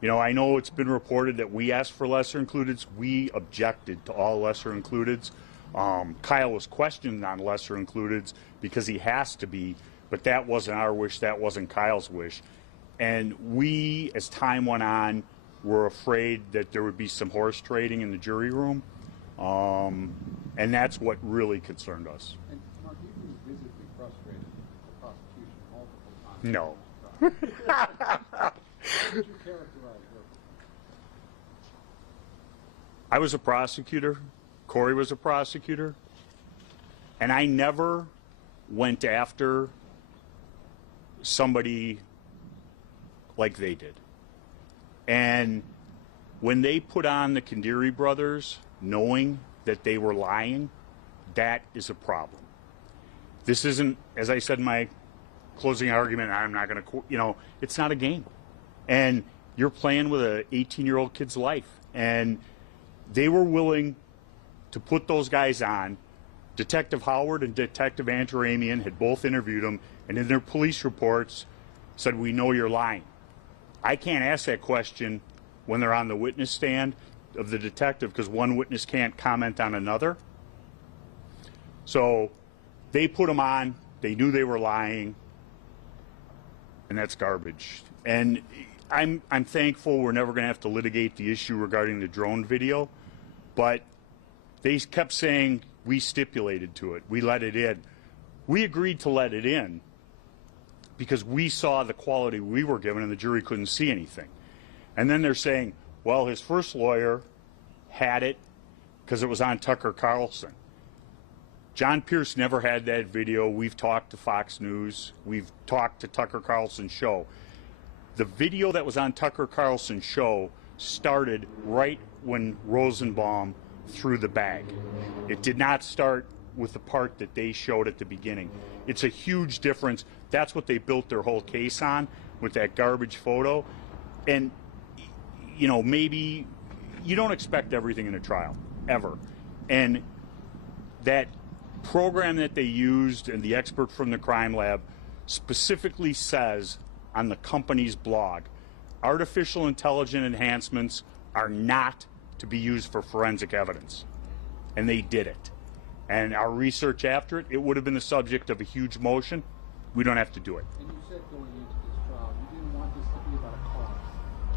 You know, I know it's been reported that we asked for lesser includeds. We objected to all lesser includeds. Kyle was questioned on lesser includeds because he has to be, but that wasn't our wish, that wasn't Kyle's wish. And we, as time went on, were afraid that there would be some horse trading in the jury room. And that's what really concerned us. And Mark, you've been visibly frustrated with the prosecution multiple times. No. How would you characterize your? I was a prosecutor. Corey was a prosecutor. And I never went after somebody like they did. And when they put on the Kandiri brothers, knowing that they were lying, that is a problem. This isn't, as I said in my closing argument, I'm not going to, you know, it's not a game. And you're playing with an 18-year-old kid's life. And they were willing to put those guys on. Detective Howard and Detective Antaramian had both interviewed them, and in their police reports said, we know you're lying. I can't ask that question when they're on the witness stand of the detective because one witness can't comment on another. So they put them on. They knew they were lying, and that's garbage. And I'm thankful we're never going to have to litigate the issue regarding the drone video, but they kept saying we stipulated to it. We let it in. We agreed to let it in because we saw the quality we were given and the jury couldn't see anything. And then they're saying, well, his first lawyer had it because it was on Tucker Carlson. John Pierce never had that video. We've talked to Fox News. We've talked to Tucker Carlson's show. The video that was on Tucker Carlson's show started right when Rosenbaum threw the bag. It did not start with the part that they showed at the beginning. It's a huge difference. That's what they built their whole case on with that garbage photo. And, you know, maybe you don't expect everything in a trial, ever. And that program that they used and the expert from the crime lab specifically says on the company's blog, artificial intelligence enhancements are not to be used for forensic evidence. And they did it. And our research after it, it would have been the subject of a huge motion. We don't have to do it. And you said going into this trial, you didn't want this to be about a cause.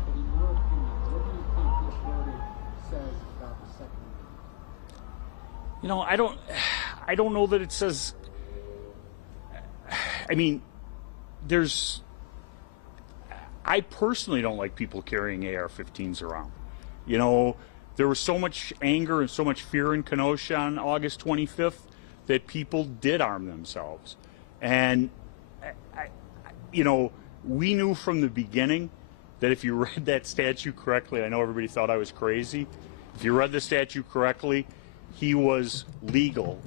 But in your opinion, what do you think this verdict says about the second one? You know, I don't know that it says, I mean, I personally don't like people carrying AR-15s around. You know, there was so much anger and so much fear in Kenosha on August 25th that people did arm themselves. And we knew from the beginning that if you read that statute correctly, I know everybody thought I was crazy. If you read the statute correctly, he was legal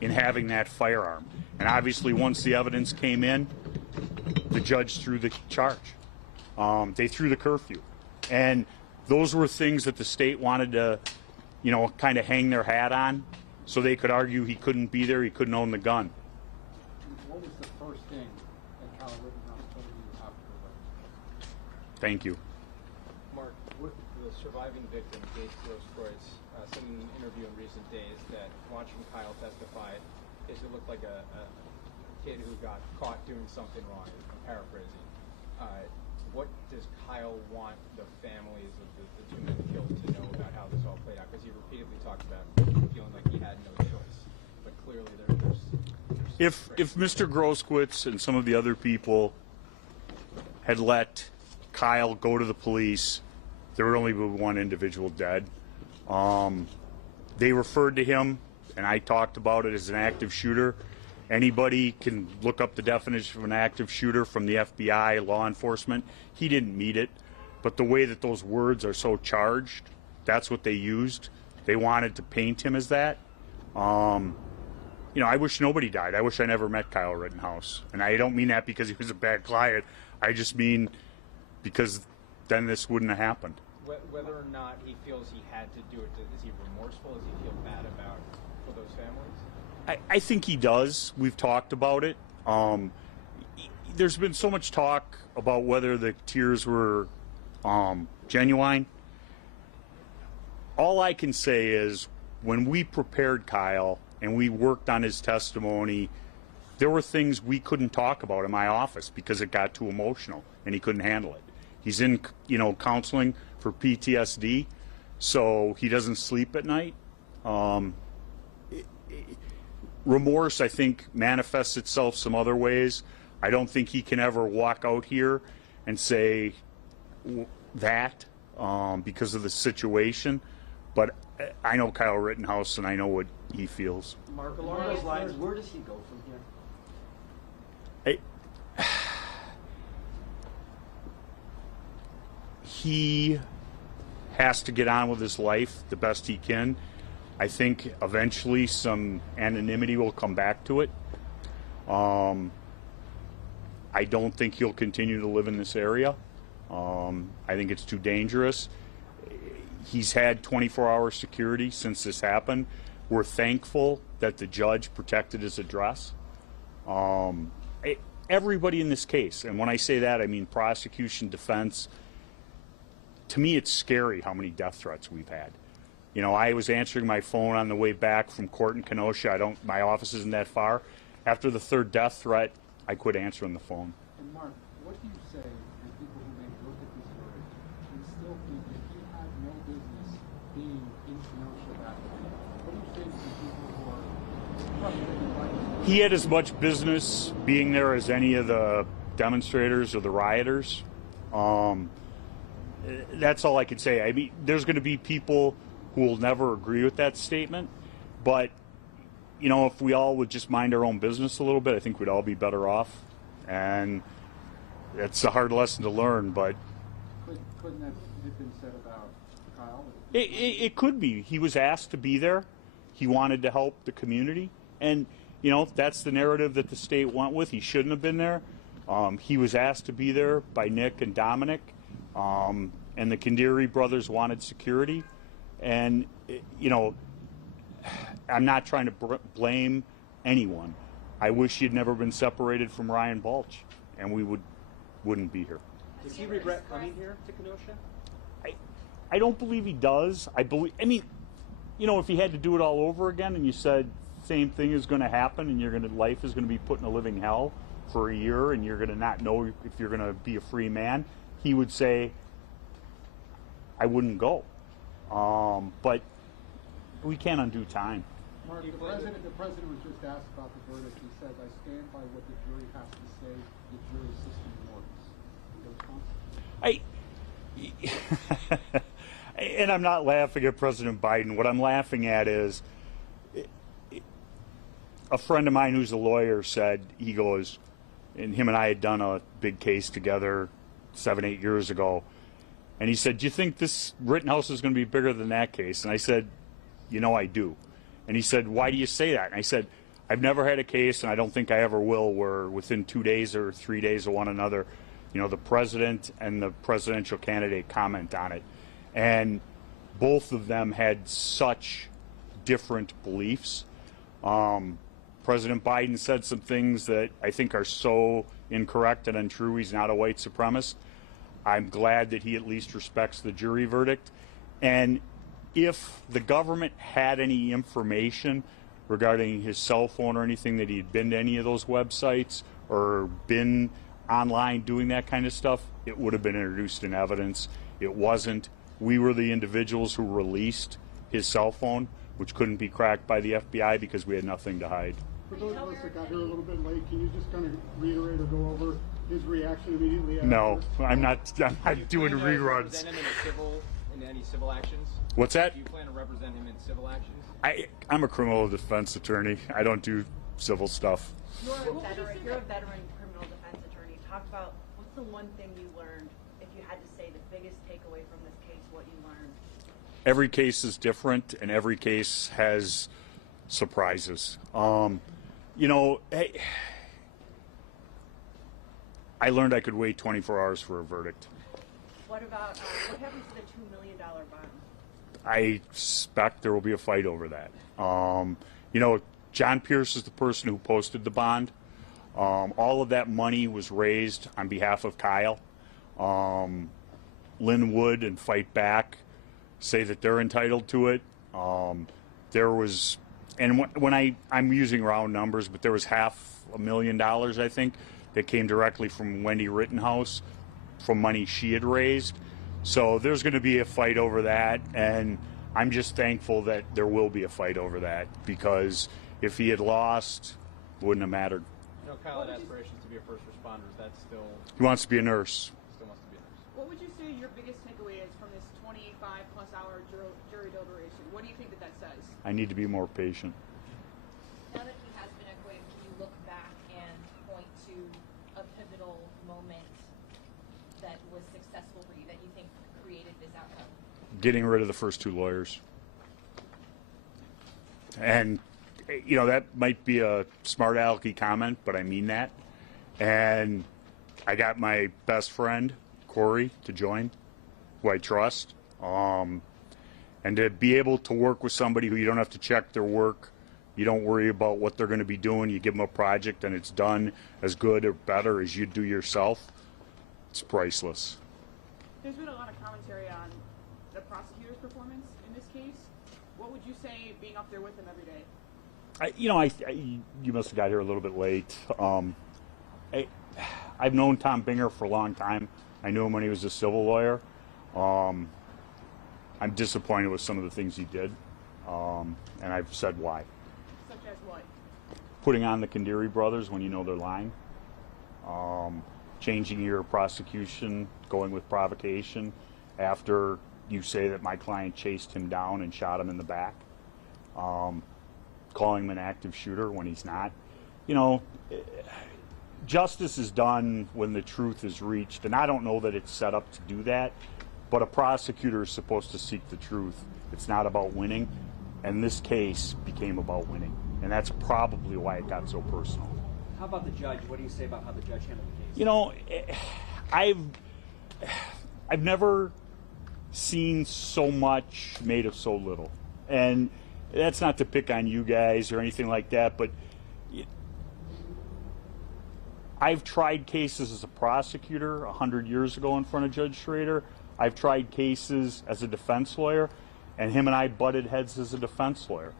in having that firearm. And obviously, once the evidence came in, the judge threw the charge. They threw the curfew. And those were things that the state wanted to, kind of hang their hat on, so they could argue he couldn't be there, he couldn't own the gun. What was the first thing that Kyle Rittenhouse told you after? Thank you. Mark, with the surviving victim, Gaige Grosskreutz, said in an interview in recent days that watching Kyle testify is it looked like a kid who got caught doing something wrong. I'm paraphrasing. What does Kyle want the families of the two men killed to know about how this all played out? Because he repeatedly talked about feeling like he had no choice, but clearly there's If Mr. Grosskreutz and some of the other people had let Kyle go to the police, there would only be one individual dead. They referred to him, and I talked about it, as an active shooter. Anybody can look up the definition of an active shooter from the FBI, law enforcement. He didn't meet it, but the way that those words are so charged, that's what they used. They wanted to paint him as that. I wish nobody died. I wish I never met Kyle Rittenhouse. And I don't mean that because he was a bad client. I just mean because then this wouldn't have happened. Whether or not he feels he had to do it, is he remorseful? Does he feel bad about for those families? I think he does. We've talked about it. There's been so much talk about whether the tears were genuine. All I can say is when we prepared Kyle and we worked on his testimony, there were things we couldn't talk about in my office because it got too emotional and he couldn't handle it. He's in, counseling for PTSD, so he doesn't sleep at night. Remorse, I think, manifests itself some other ways. I don't think he can ever walk out here and say that because of the situation. But I know Kyle Rittenhouse, and I know what he feels. Mark, along those lines, where does he go from here? He has to get on with his life the best he can. I think eventually some anonymity will come back to it. I don't think he'll continue to live in this area. I think it's too dangerous. He's had 24-hour security since this happened. We're thankful that the judge protected his address. Everybody in this case, and when I say that, I mean prosecution, defense. To me, it's scary how many death threats we've had. I was answering my phone on the way back from court in Kenosha. My office isn't that far. After the third death threat, I quit answering the phone. And Mark, what do you say to people who may look at this verdict and still think that he had no business being in Kenosha that day? What do you say to the people who are frustrated by this? He had as much business being there as any of the demonstrators or the rioters. That's all I could say. I mean, there's going to be people who will never agree with that statement, but if we all would just mind our own business a little bit, I think we'd all be better off. And it's a hard lesson to learn, but couldn't that have been said about Kyle? It could be. He was asked to be there. He wanted to help the community, and that's the narrative that the state went with. He shouldn't have been there. He was asked to be there by Nick and Dominic, and the Kandiri brothers wanted security. And, I'm not trying to blame anyone. I wish he had never been separated from Ryan Balch, and we wouldn't be here. Does he regret coming here to Kenosha? I don't believe he does. If he had to do it all over again and you said same thing is going to happen and life is going to be put in a living hell for a year and you're going to not know if you're going to be a free man, he would say, I wouldn't go. But we can't undo time. Mark, the president was just asked about the verdict. He says, I stand by what the jury has to say. The jury system works. And I'm not laughing at President Biden. What I'm laughing at is a friend of mine who's a lawyer said, he goes, and him and I had done a big case together 7, 8 years ago. And he said, do you think this Rittenhouse is going to be bigger than that case? And I said, you know, I do. And he said, why do you say that? And I said, I've never had a case, and I don't think I ever will, where within 2 days or 3 days of one another, you know, the president and the presidential candidate comment on it. And both of them had such different beliefs. President Biden said some things that I think are so incorrect and untrue. He's not a white supremacist. I'm glad that he at least respects the jury verdict. And if the government had any information regarding his cell phone or anything, that he'd been to any of those websites or been online doing that kind of stuff, it would have been introduced in evidence. It wasn't. We were the individuals who released his cell phone, which couldn't be cracked by the FBI because we had nothing to hide. For those of us that got here a little bit late, can you just kind of reiterate or go over his reaction immediately after? No, I'm not doing reruns. In any civil actions? What's that? Do you plan to represent him in civil actions? I'm a criminal defense attorney. I don't do civil stuff. You're a veteran criminal defense attorney. Talk about what's the one thing you learned, if you had to say the biggest takeaway from this case, what you learned? Every case is different, and every case has surprises. You know, I learned I could wait 24 hours for a verdict. What about, what happens to the $2 million bond? I suspect there will be a fight over that. You know, John Pierce is the person who posted the bond. All of that money was raised on behalf of Kyle. Lynn Wood and Fight Back say that they're entitled to it. There was, and when I'm using round numbers, but there was $500,000, I think, that came directly from Wendy Rittenhouse from money she had raised. So there's going to be a fight over that, and I'm just thankful that there will be a fight over that, because if he had lost, it wouldn't have mattered. You know, Kyle had aspirations to be a first responder. Is that still... He wants to be a nurse. Still wants to be a nurse. What would you say your biggest takeaway is from this 25-plus hour jury deliberation? What do you think that says? I need to be more patient. Now that he has been acquitted, can you look back and point to a pivotal moment that was successful for you, that you think created this outcome? Getting rid of the first 2 lawyers. And, you know, that might be a smart alecky comment, but I mean that. And I got my best friend, Corey, to join, who I trust. And to be able to work with somebody who you don't have to check their work, you don't worry about what they're going to be doing, you give them a project and it's done as good or better as you do yourself, it's priceless. There's been a lot of commentary on the prosecutor's performance in this case. What would you say being up there with him every day? You must have got here a little bit late. I've known Tom Binger for a long time. I knew him when he was a civil lawyer. I'm disappointed with some of the things he did, and I've said why. Such as what? Putting on the Kandiri brothers when you know they're lying. Changing your prosecution, going with provocation after you say that my client chased him down and shot him in the back. Calling him an active shooter when he's not. You know, justice is done when the truth is reached, and I don't know that it's set up to do that, but a prosecutor is supposed to seek the truth. It's not about winning, and this case became about winning, and that's probably why it got so personal. How about the judge? What do you say about how the judge handled the case? You know, I've never seen so much made of so little, and that's not to pick on you guys or anything like that, but I've tried cases as a prosecutor 100 years ago in front of Judge Schrader. I've tried cases as a defense lawyer, and him and I butted heads as a defense lawyer.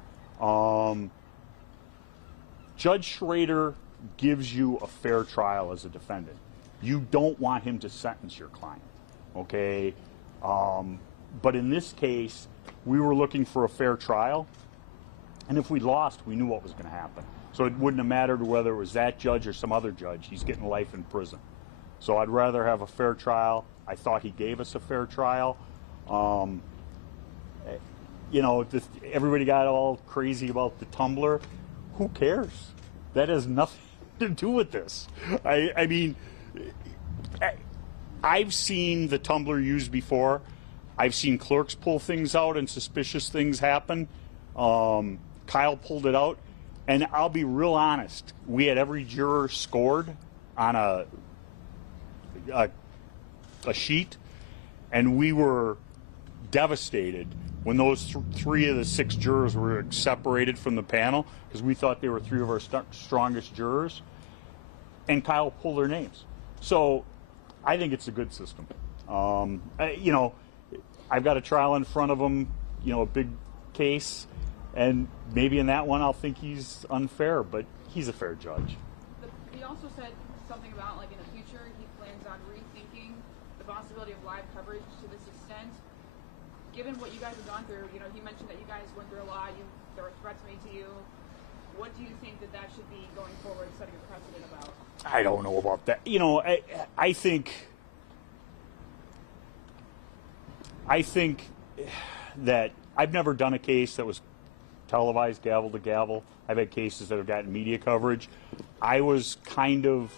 Judge Schrader gives you a fair trial as a defendant. You don't want him to sentence your client, okay? But in this case, we were looking for a fair trial, and if we lost, we knew what was going to happen. So it wouldn't have mattered whether it was that judge or some other judge. He's getting life in prison. So I'd rather have a fair trial. I thought he gave us a fair trial. You know, everybody got all crazy about the tumbler. Who cares? That has to do with this. I mean, I've seen the tumbler used before. I've seen clerks pull things out and suspicious things happen. Kyle pulled it out. And I'll be real honest. We had every juror scored on a sheet, and we were devastated when those 3 of the 6 jurors were separated from the panel because we thought they were 3 of our strongest jurors, and Kyle pulled their names. So I think it's a good system. You know, I've got a trial in front of him, you know, a big case, and maybe in that one I'll think he's unfair, but he's a fair judge. He also said something about, like, in the future he plans on rethinking the possibility of live coverage to this extent. Given what you guys have gone through, you know, he mentioned that you guys went through a lot, there were threats made to you. What do you think that should be going forward, setting a precedent about? I don't know about that. You know, I think that I've never done a case that was televised gavel to gavel. I've had cases that have gotten media coverage. I was kind of,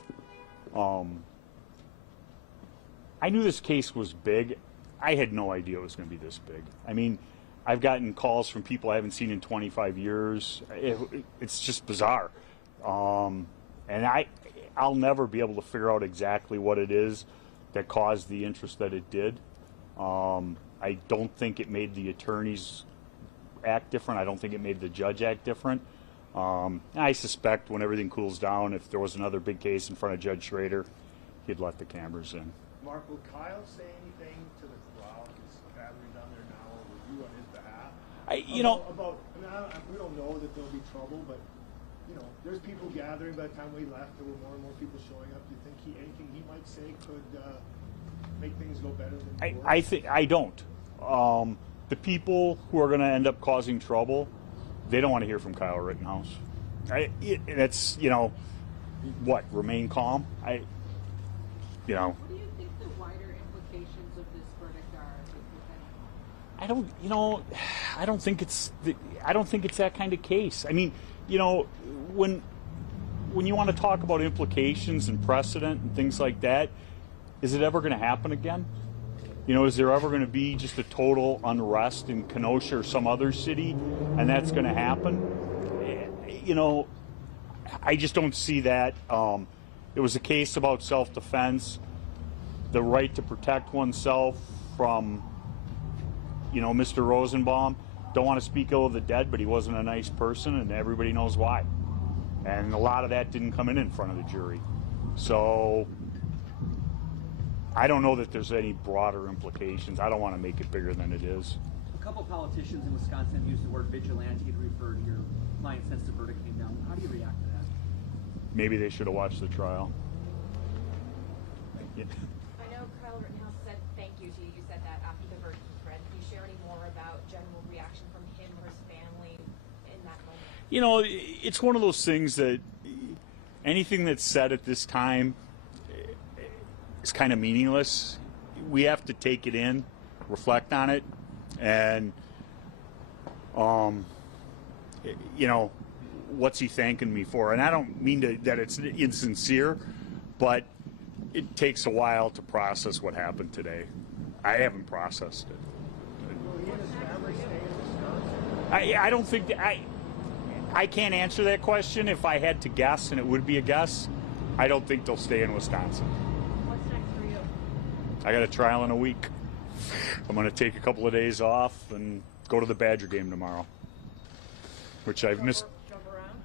I knew this case was big. I had no idea it was going to be this big. I mean, I've gotten calls from people I haven't seen in 25 years. It's just bizarre. And I'll never be able to figure out exactly what it is that caused the interest that it did. I don't think it made the attorneys act different. I don't think it made the judge act different. I suspect when everything cools down, if there was another big case in front of Judge Schrader, he'd let the cameras in. Mark, will Kyle say anything to the crowd that's gathering down there now, or will you on his behalf? We don't know that there'll be trouble, but you know, there's people gathering. By the time we left, there were more and more people showing up. Do you think anything he might say could make things go better than before? I don't. The people who are going to end up causing trouble, they don't want to hear from Kyle Rittenhouse. It's, you know, what, remain calm? What do you think the wider implications of this verdict are, if any? I don't think it's that kind of case. I mean, you know, when you want to talk about implications and precedent and things like that, is it ever going to happen again? You know, is there ever going to be just a total unrest in Kenosha or some other city, and that's going to happen? You know, I just don't see that. It was a case about self-defense, the right to protect oneself from, you know, Mr. Rosenbaum. Don't want to speak ill of the dead, but he wasn't a nice person, and everybody knows why. And a lot of that didn't come in front of the jury. So I don't know that there's any broader implications. I don't want to make it bigger than it is. A couple politicians in Wisconsin used the word vigilante to refer to your client since the verdict came down. How do you react to that? Maybe they should have watched the trial. I know Kyle Rittenhouse said thank you to you. You said that after the verdict was read. Can you share any more about general reaction from him or his family in that moment? You know, it's one of those things that anything that's said at this time is kind of meaningless. We have to take it in, reflect on it, and you know, what's he thanking me for? And I don't mean that it's insincere, but it takes a while to process what happened today. I haven't processed it. Will he and his family stay in Wisconsin? I don't think that I can't answer that question. If I had to guess, and it would be a guess, I don't think they'll stay in Wisconsin. What's next for you? I got a trial in a week. I'm going to take a couple of days off and go to the Badger game tomorrow, which I've missed. Jump around?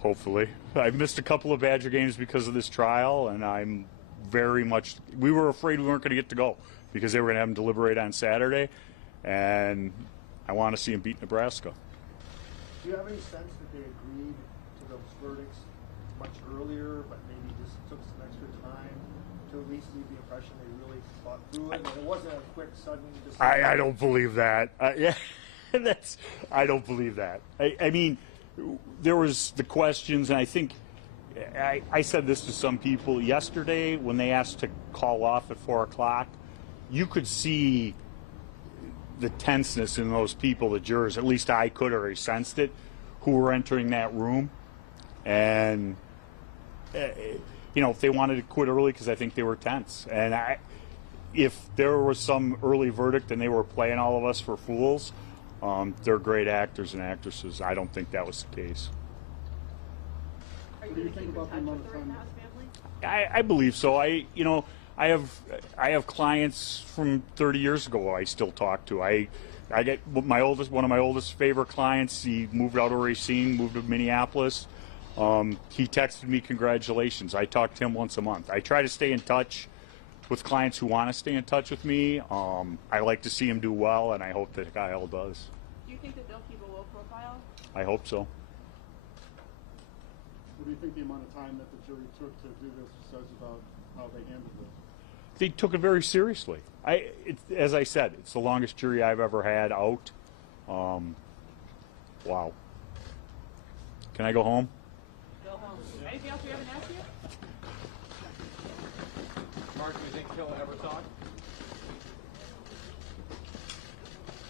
Hopefully. I've missed a couple of Badger games because of this trial, and I'm very much, we were afraid we weren't going to get to go because they were going to have them deliberate on Saturday, and I want to see them beat Nebraska. Do you have any sense that they agreed to those verdicts much earlier, but maybe just took some extra time to at least leave the impression they really thought through it? And it wasn't a quick, sudden decision. I don't believe that. Yeah, I don't believe that. I mean, there was the questions, and I think I said this to some people yesterday when they asked to call off at 4 o'clock. You could see the tenseness in those people, the jurors, at least I could, or I sensed it, who were entering that room. And you know, if they wanted to quit early because I think they were tense. And if there was some early verdict and they were playing all of us for fools, they're great actors and actresses. I don't think that was the case. What do you think about the amount of time? I believe so. I have clients from 30 years ago I still talk to. I get one of my oldest favorite clients. He moved out of Racine, moved to Minneapolis. He texted me congratulations. I talk to him once a month. I try to stay in touch with clients who want to stay in touch with me. I like to see him do well, and I hope that Kyle does. Do you think that they'll keep a low profile? I hope so. What do you think the amount of time that the jury took to do this says about how they handled this? They took it very seriously. As I said, it's the longest jury I've ever had out. Wow. Can I go home? Go home. Anything else we haven't asked you? Mark, do you think he'll ever talk?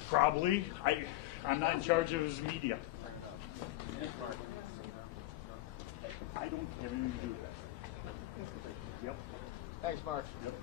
Probably. I'm not in charge of his media. I don't have anything to do with that. Yep. Thanks, Mark. Yep.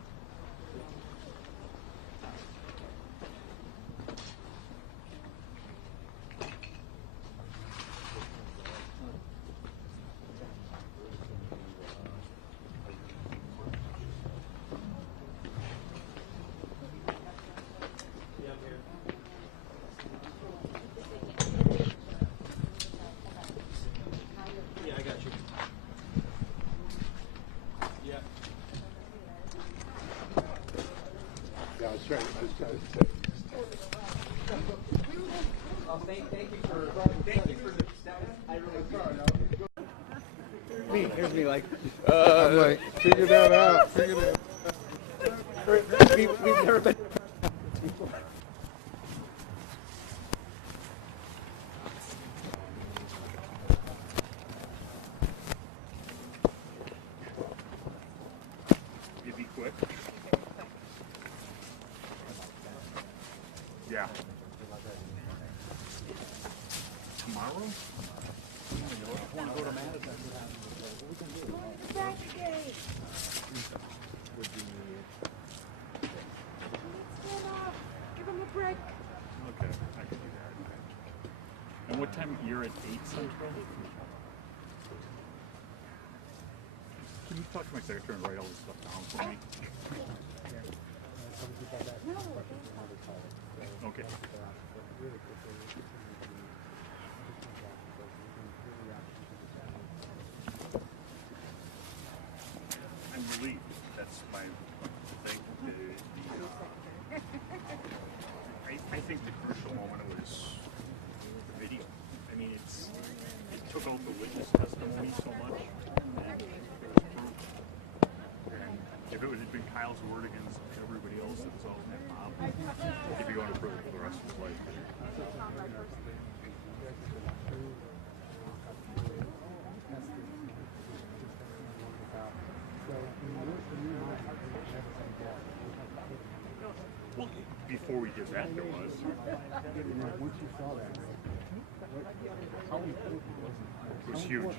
Here's me like, I'm like, figure that out. Figure that out. We've never been. You be quick. Yeah. Tomorrow? I want to go to Madison. Give him a break. Okay, I can do that. And what time? You're at 8 Central? Can you talk to my secretary and write all this stuff down for me? Okay. I'm relieved. That's my thing. I think the crucial moment was the video. I mean, it took out the witness testimony so much, and it was proof. And if it had been Kyle's word against everybody else that was all in that mob, he'd be going to prison for the rest of his life. Well, before we did that, there was. Once you saw that, how important was it? It was huge.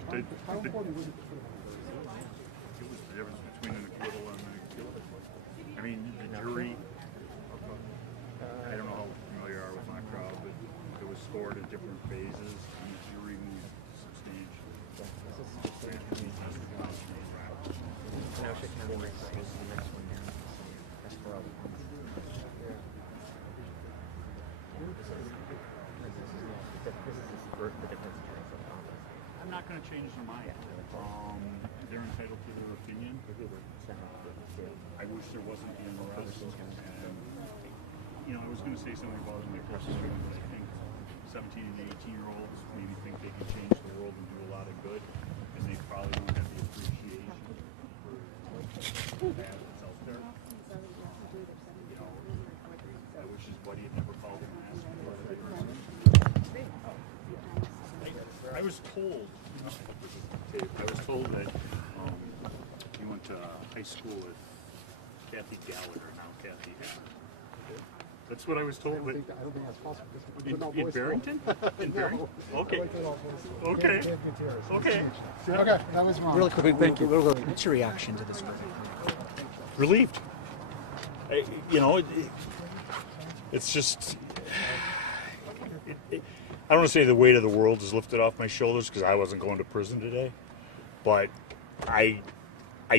How important was it? It was the difference between an acquittal and an guilty. I mean, the jury, I don't know how familiar you are with my crowd, but it was scored at different phases, and the jury moved substantially. Kenosha County, this is the next one down. That's for all the I'm not going to change their mind. They're entitled to their opinion. I wish there wasn't the arrest. And, you know, I was going to say something about my personal feelings, but I think 17 and 18-year-olds maybe think they can change the world and do a lot of good, and they probably don't have the appreciation for that that's out there. You know, I wish his buddy had never called him and asked for it. I was told that he went to high school with Kathy Gallagher, now Kathy Hammer. That's what I was told. I don't think that's possible. In Barrington? In Barrington? Okay. Okay. Okay. Okay, that was wrong. Really quick, thank you. What's your reaction to this verdict? Relieved. It's just. I don't want to say the weight of the world is lifted off my shoulders because I wasn't going to prison today, but I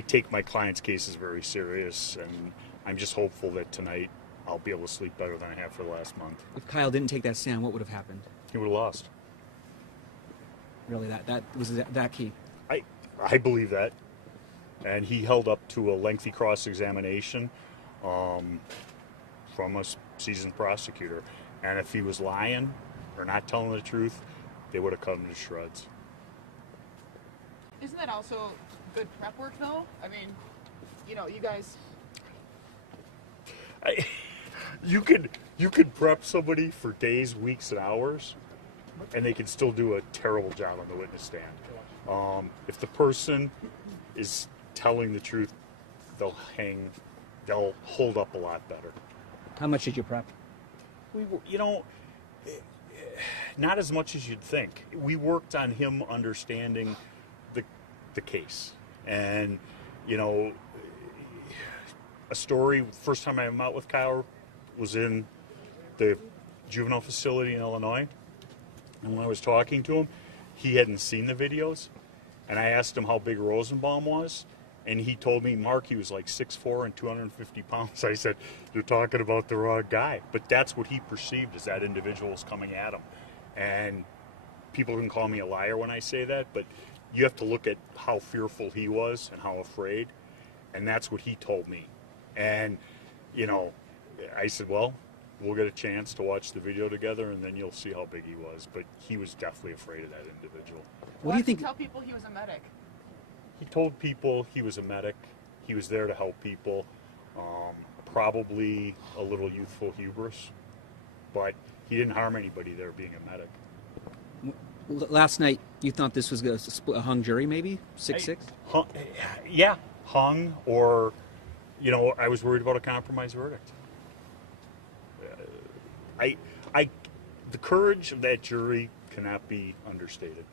take my clients' cases very serious, and I'm just hopeful that tonight I'll be able to sleep better than I have for the last month. If Kyle didn't take that stand, what would have happened? He would have lost. Really, that was that key? I believe that, and he held up to a lengthy cross-examination from a seasoned prosecutor, and if he was lying or not telling the truth, they would have cut him to shreds. Isn't that also good prep work, though? I mean, you guys. You could prep somebody for days, weeks, and hours, and they can still do a terrible job on the witness stand. If the person is telling the truth, they'll hold up a lot better. How much did you prep? Not as much as you'd think. We worked on him understanding the case, and a story. First time I met with Kyle was in the juvenile facility in Illinois, and when I was talking to him, he hadn't seen the videos, and I asked him how big Rosenbaum was, and he told me, Mark, he was like 6'4" and 250 pounds. I said, you're talking about the wrong guy. But that's what he perceived as that individual was coming at him. And people can call me a liar when I say that, but you have to look at how fearful he was and how afraid, and that's what he told me. And, I said, well, we'll get a chance to watch the video together, and then you'll see how big he was. But he was definitely afraid of that individual. What do you think? Tell people he was a medic. He told people he was a medic. He was there to help people. Probably a little youthful hubris, but he didn't harm anybody there being a medic. Last night, you thought this was a hung jury, maybe? 6-6? Yeah, hung, or, I was worried about a compromise verdict. The courage of that jury cannot be understated.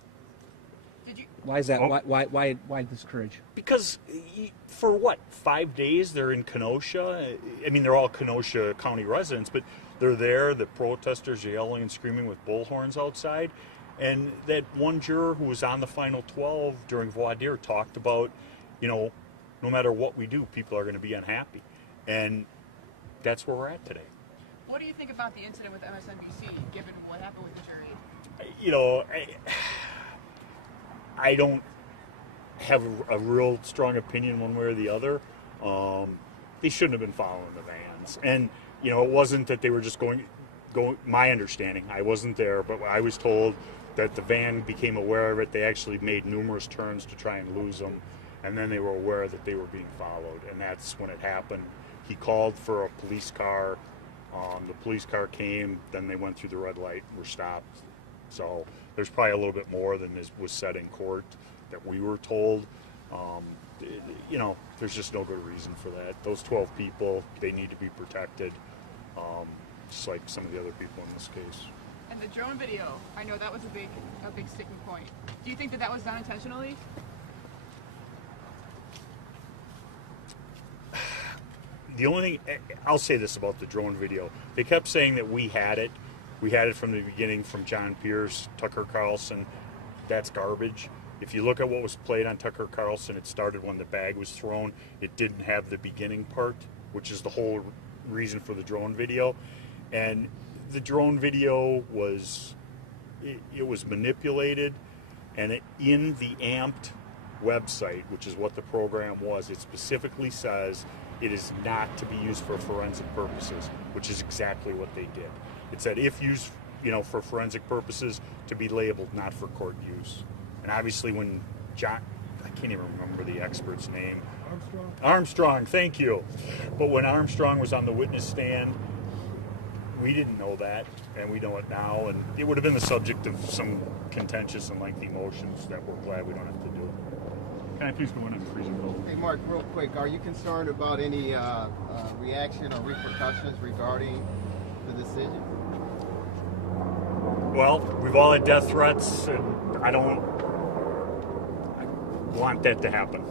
Why is that? Why this courage? Because for 5 days they're in Kenosha. I mean, they're all Kenosha County residents, but they're there. The protesters are yelling and screaming with bullhorns outside. And that one juror who was on the final 12 during voir dire talked about, no matter what we do, people are going to be unhappy. And that's where we're at today. What do you think about the incident with MSNBC, given what happened with the jury? I don't have a real strong opinion one way or the other. They shouldn't have been following the vans. And, it wasn't that they were just going, my understanding, I wasn't there, but I was told that the van became aware of it. They actually made numerous turns to try and lose them. And then they were aware that they were being followed. And that's when it happened. He called for a police car. The police car came, then they went through the red light and were stopped. So there's probably a little bit more than was said in court that we were told. There's just no good reason for that. Those 12 people, they need to be protected, just like some of the other people in this case. And the drone video, I know that was a big sticking point. Do you think that was done intentionally? The only thing, I'll say this about the drone video. They kept saying that we had it. We had it from the beginning from John Pierce, Tucker Carlson. That's garbage. If you look at what was played on Tucker Carlson, it started when the bag was thrown. It didn't have the beginning part, which is the whole reason for the drone video. And the drone video was manipulated, and in the amped website, which is what the program was, it specifically says it is not to be used for forensic purposes, which is exactly what they did. It said if used, for forensic purposes, to be labeled not for court use. And obviously when I can't even remember the expert's name. Armstrong, thank you. But when Armstrong was on the witness stand, we didn't know that, and we know it now, and it would have been the subject of some contentious and lengthy motions that we're glad we don't have to do. Can I please go in and freeze your vote? Hey, Mark, real quick, are you concerned about any reaction or repercussions regarding the decision? Well, we've all had death threats, and I don't want that to happen.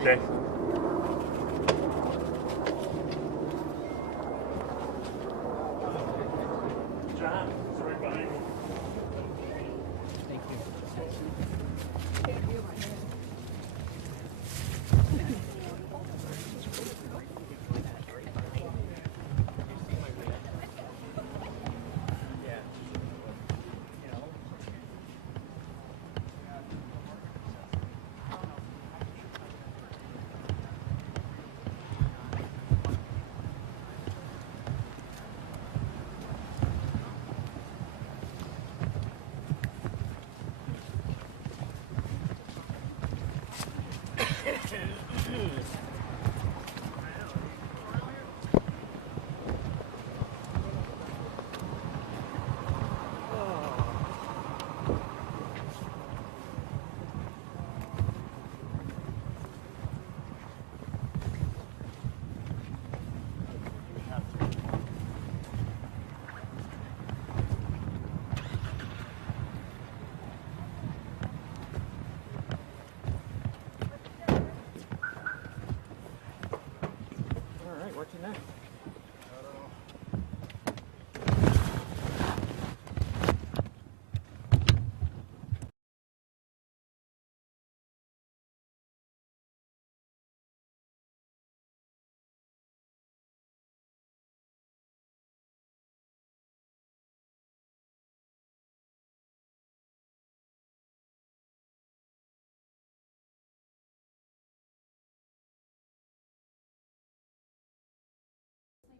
Okay? John, it's right behind you. Thank you. What's your next?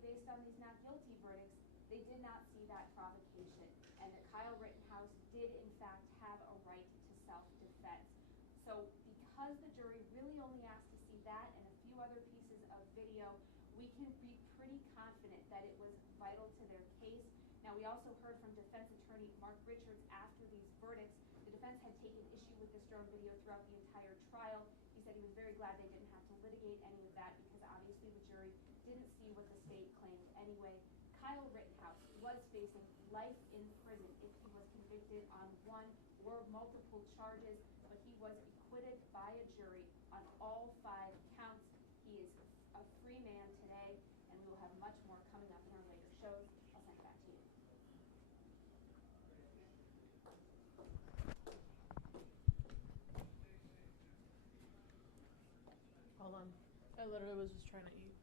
Based on these not guilty verdicts, they did not see that provocation, and that Kyle Rittenhouse did in fact have a right to self-defense. So because the jury really only asked to see that and a few other pieces of video, we can be pretty confident that it was vital to their case. Now, we also heard from defense attorney Mark Richards after these verdicts. The defense had taken issue with this drone video throughout the entire trial. He said he was very glad they didn't have to litigate any of that because obviously the jury didn't see what the state claimed anyway. Kyle Rittenhouse was facing life in prison if he was convicted on one or multiple charges, but he was acquitted by a jury on all 5 counts. He is a free man today, and we will have much more coming up in our later shows. I'll send it back to you. Hold on. I literally was just trying to eat.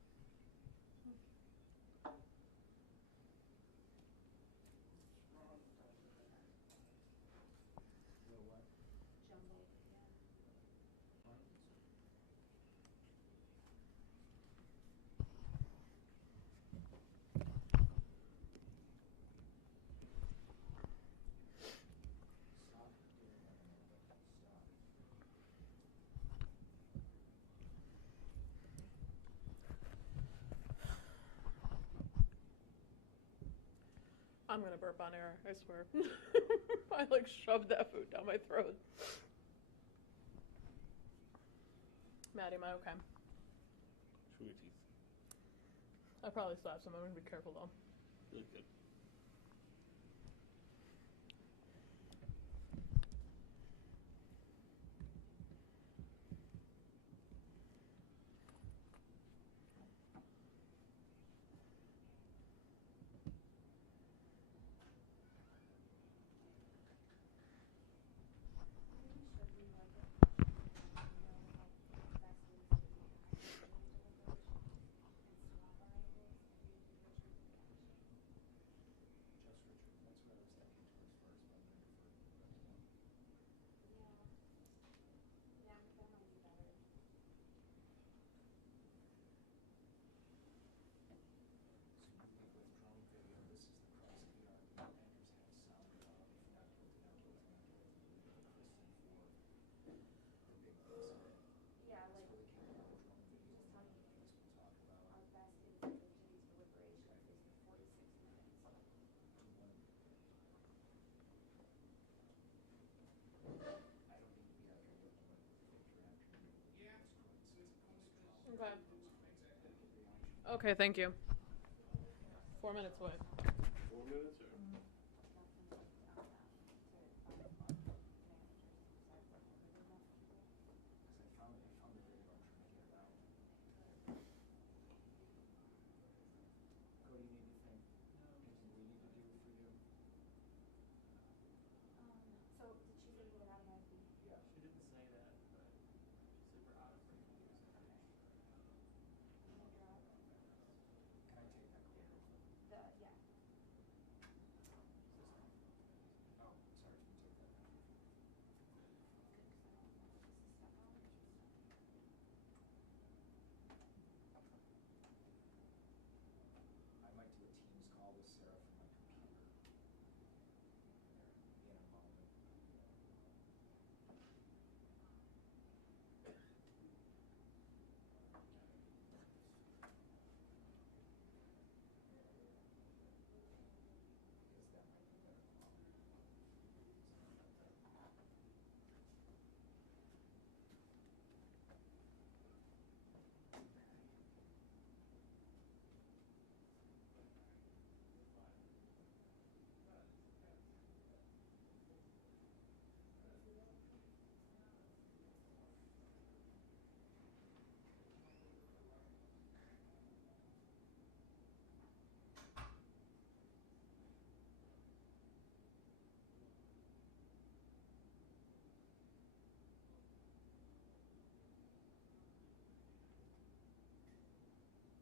I'm gonna burp on air, I swear. I like shoved that food down my throat. Maddie, am I okay? Chew your teeth. I probably still have some. I'm gonna be careful though. Really good. Okay. Okay, thank you. 4 minutes away. 4 minutes or? So, did she say you were out of ID? Yeah, she didn't say that, but she said we're out of free use. Can I drop? Can I take that call? Yeah. Oh, sorry, can you take that now? I might do a Teams call with Sarah from my computer. In a moment. Because that might be better.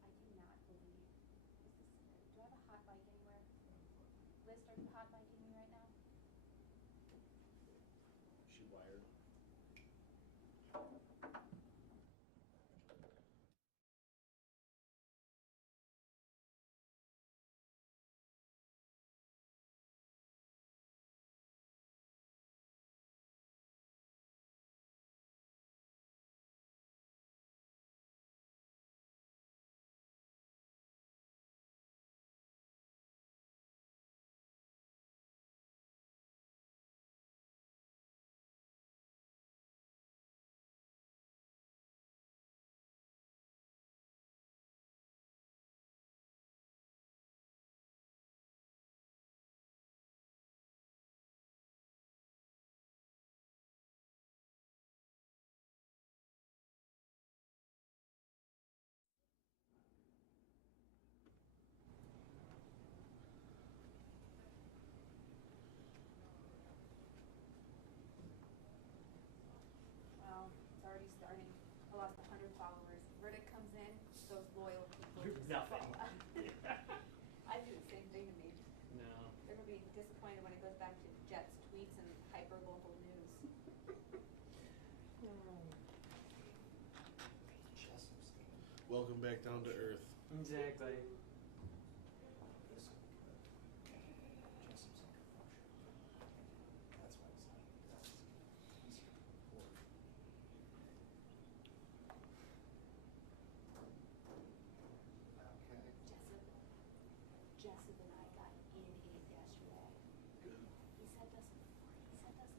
I do not believe. Do I have a hot mic anywhere? Liz, are you hot micing me right now? She wired. Well, it's already starting. I lost 100 followers. Verdict comes in, those loyal people just Nothing. fall out. I do the same thing to me. No. They're gonna be disappointed when it goes back to Jet's tweets and hyper-local news. Welcome back down to earth. Exactly. That's why it's like, that's easier to record. Okay. Jessup and I got in it yesterday. Good. He sent us a flux.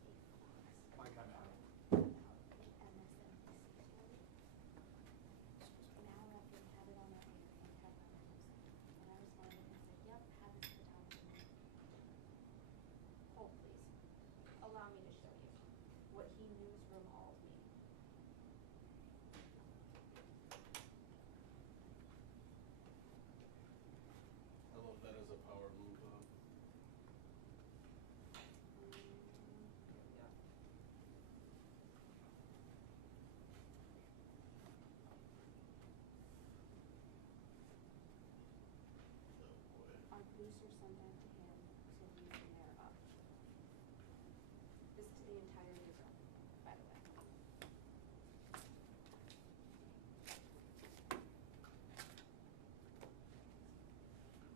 Mike, I'm out. An hour after we had it on our ear, and had my house. And I responded and said, yep, have this photography. Hold please. Allow me to show you what he newsroom alled me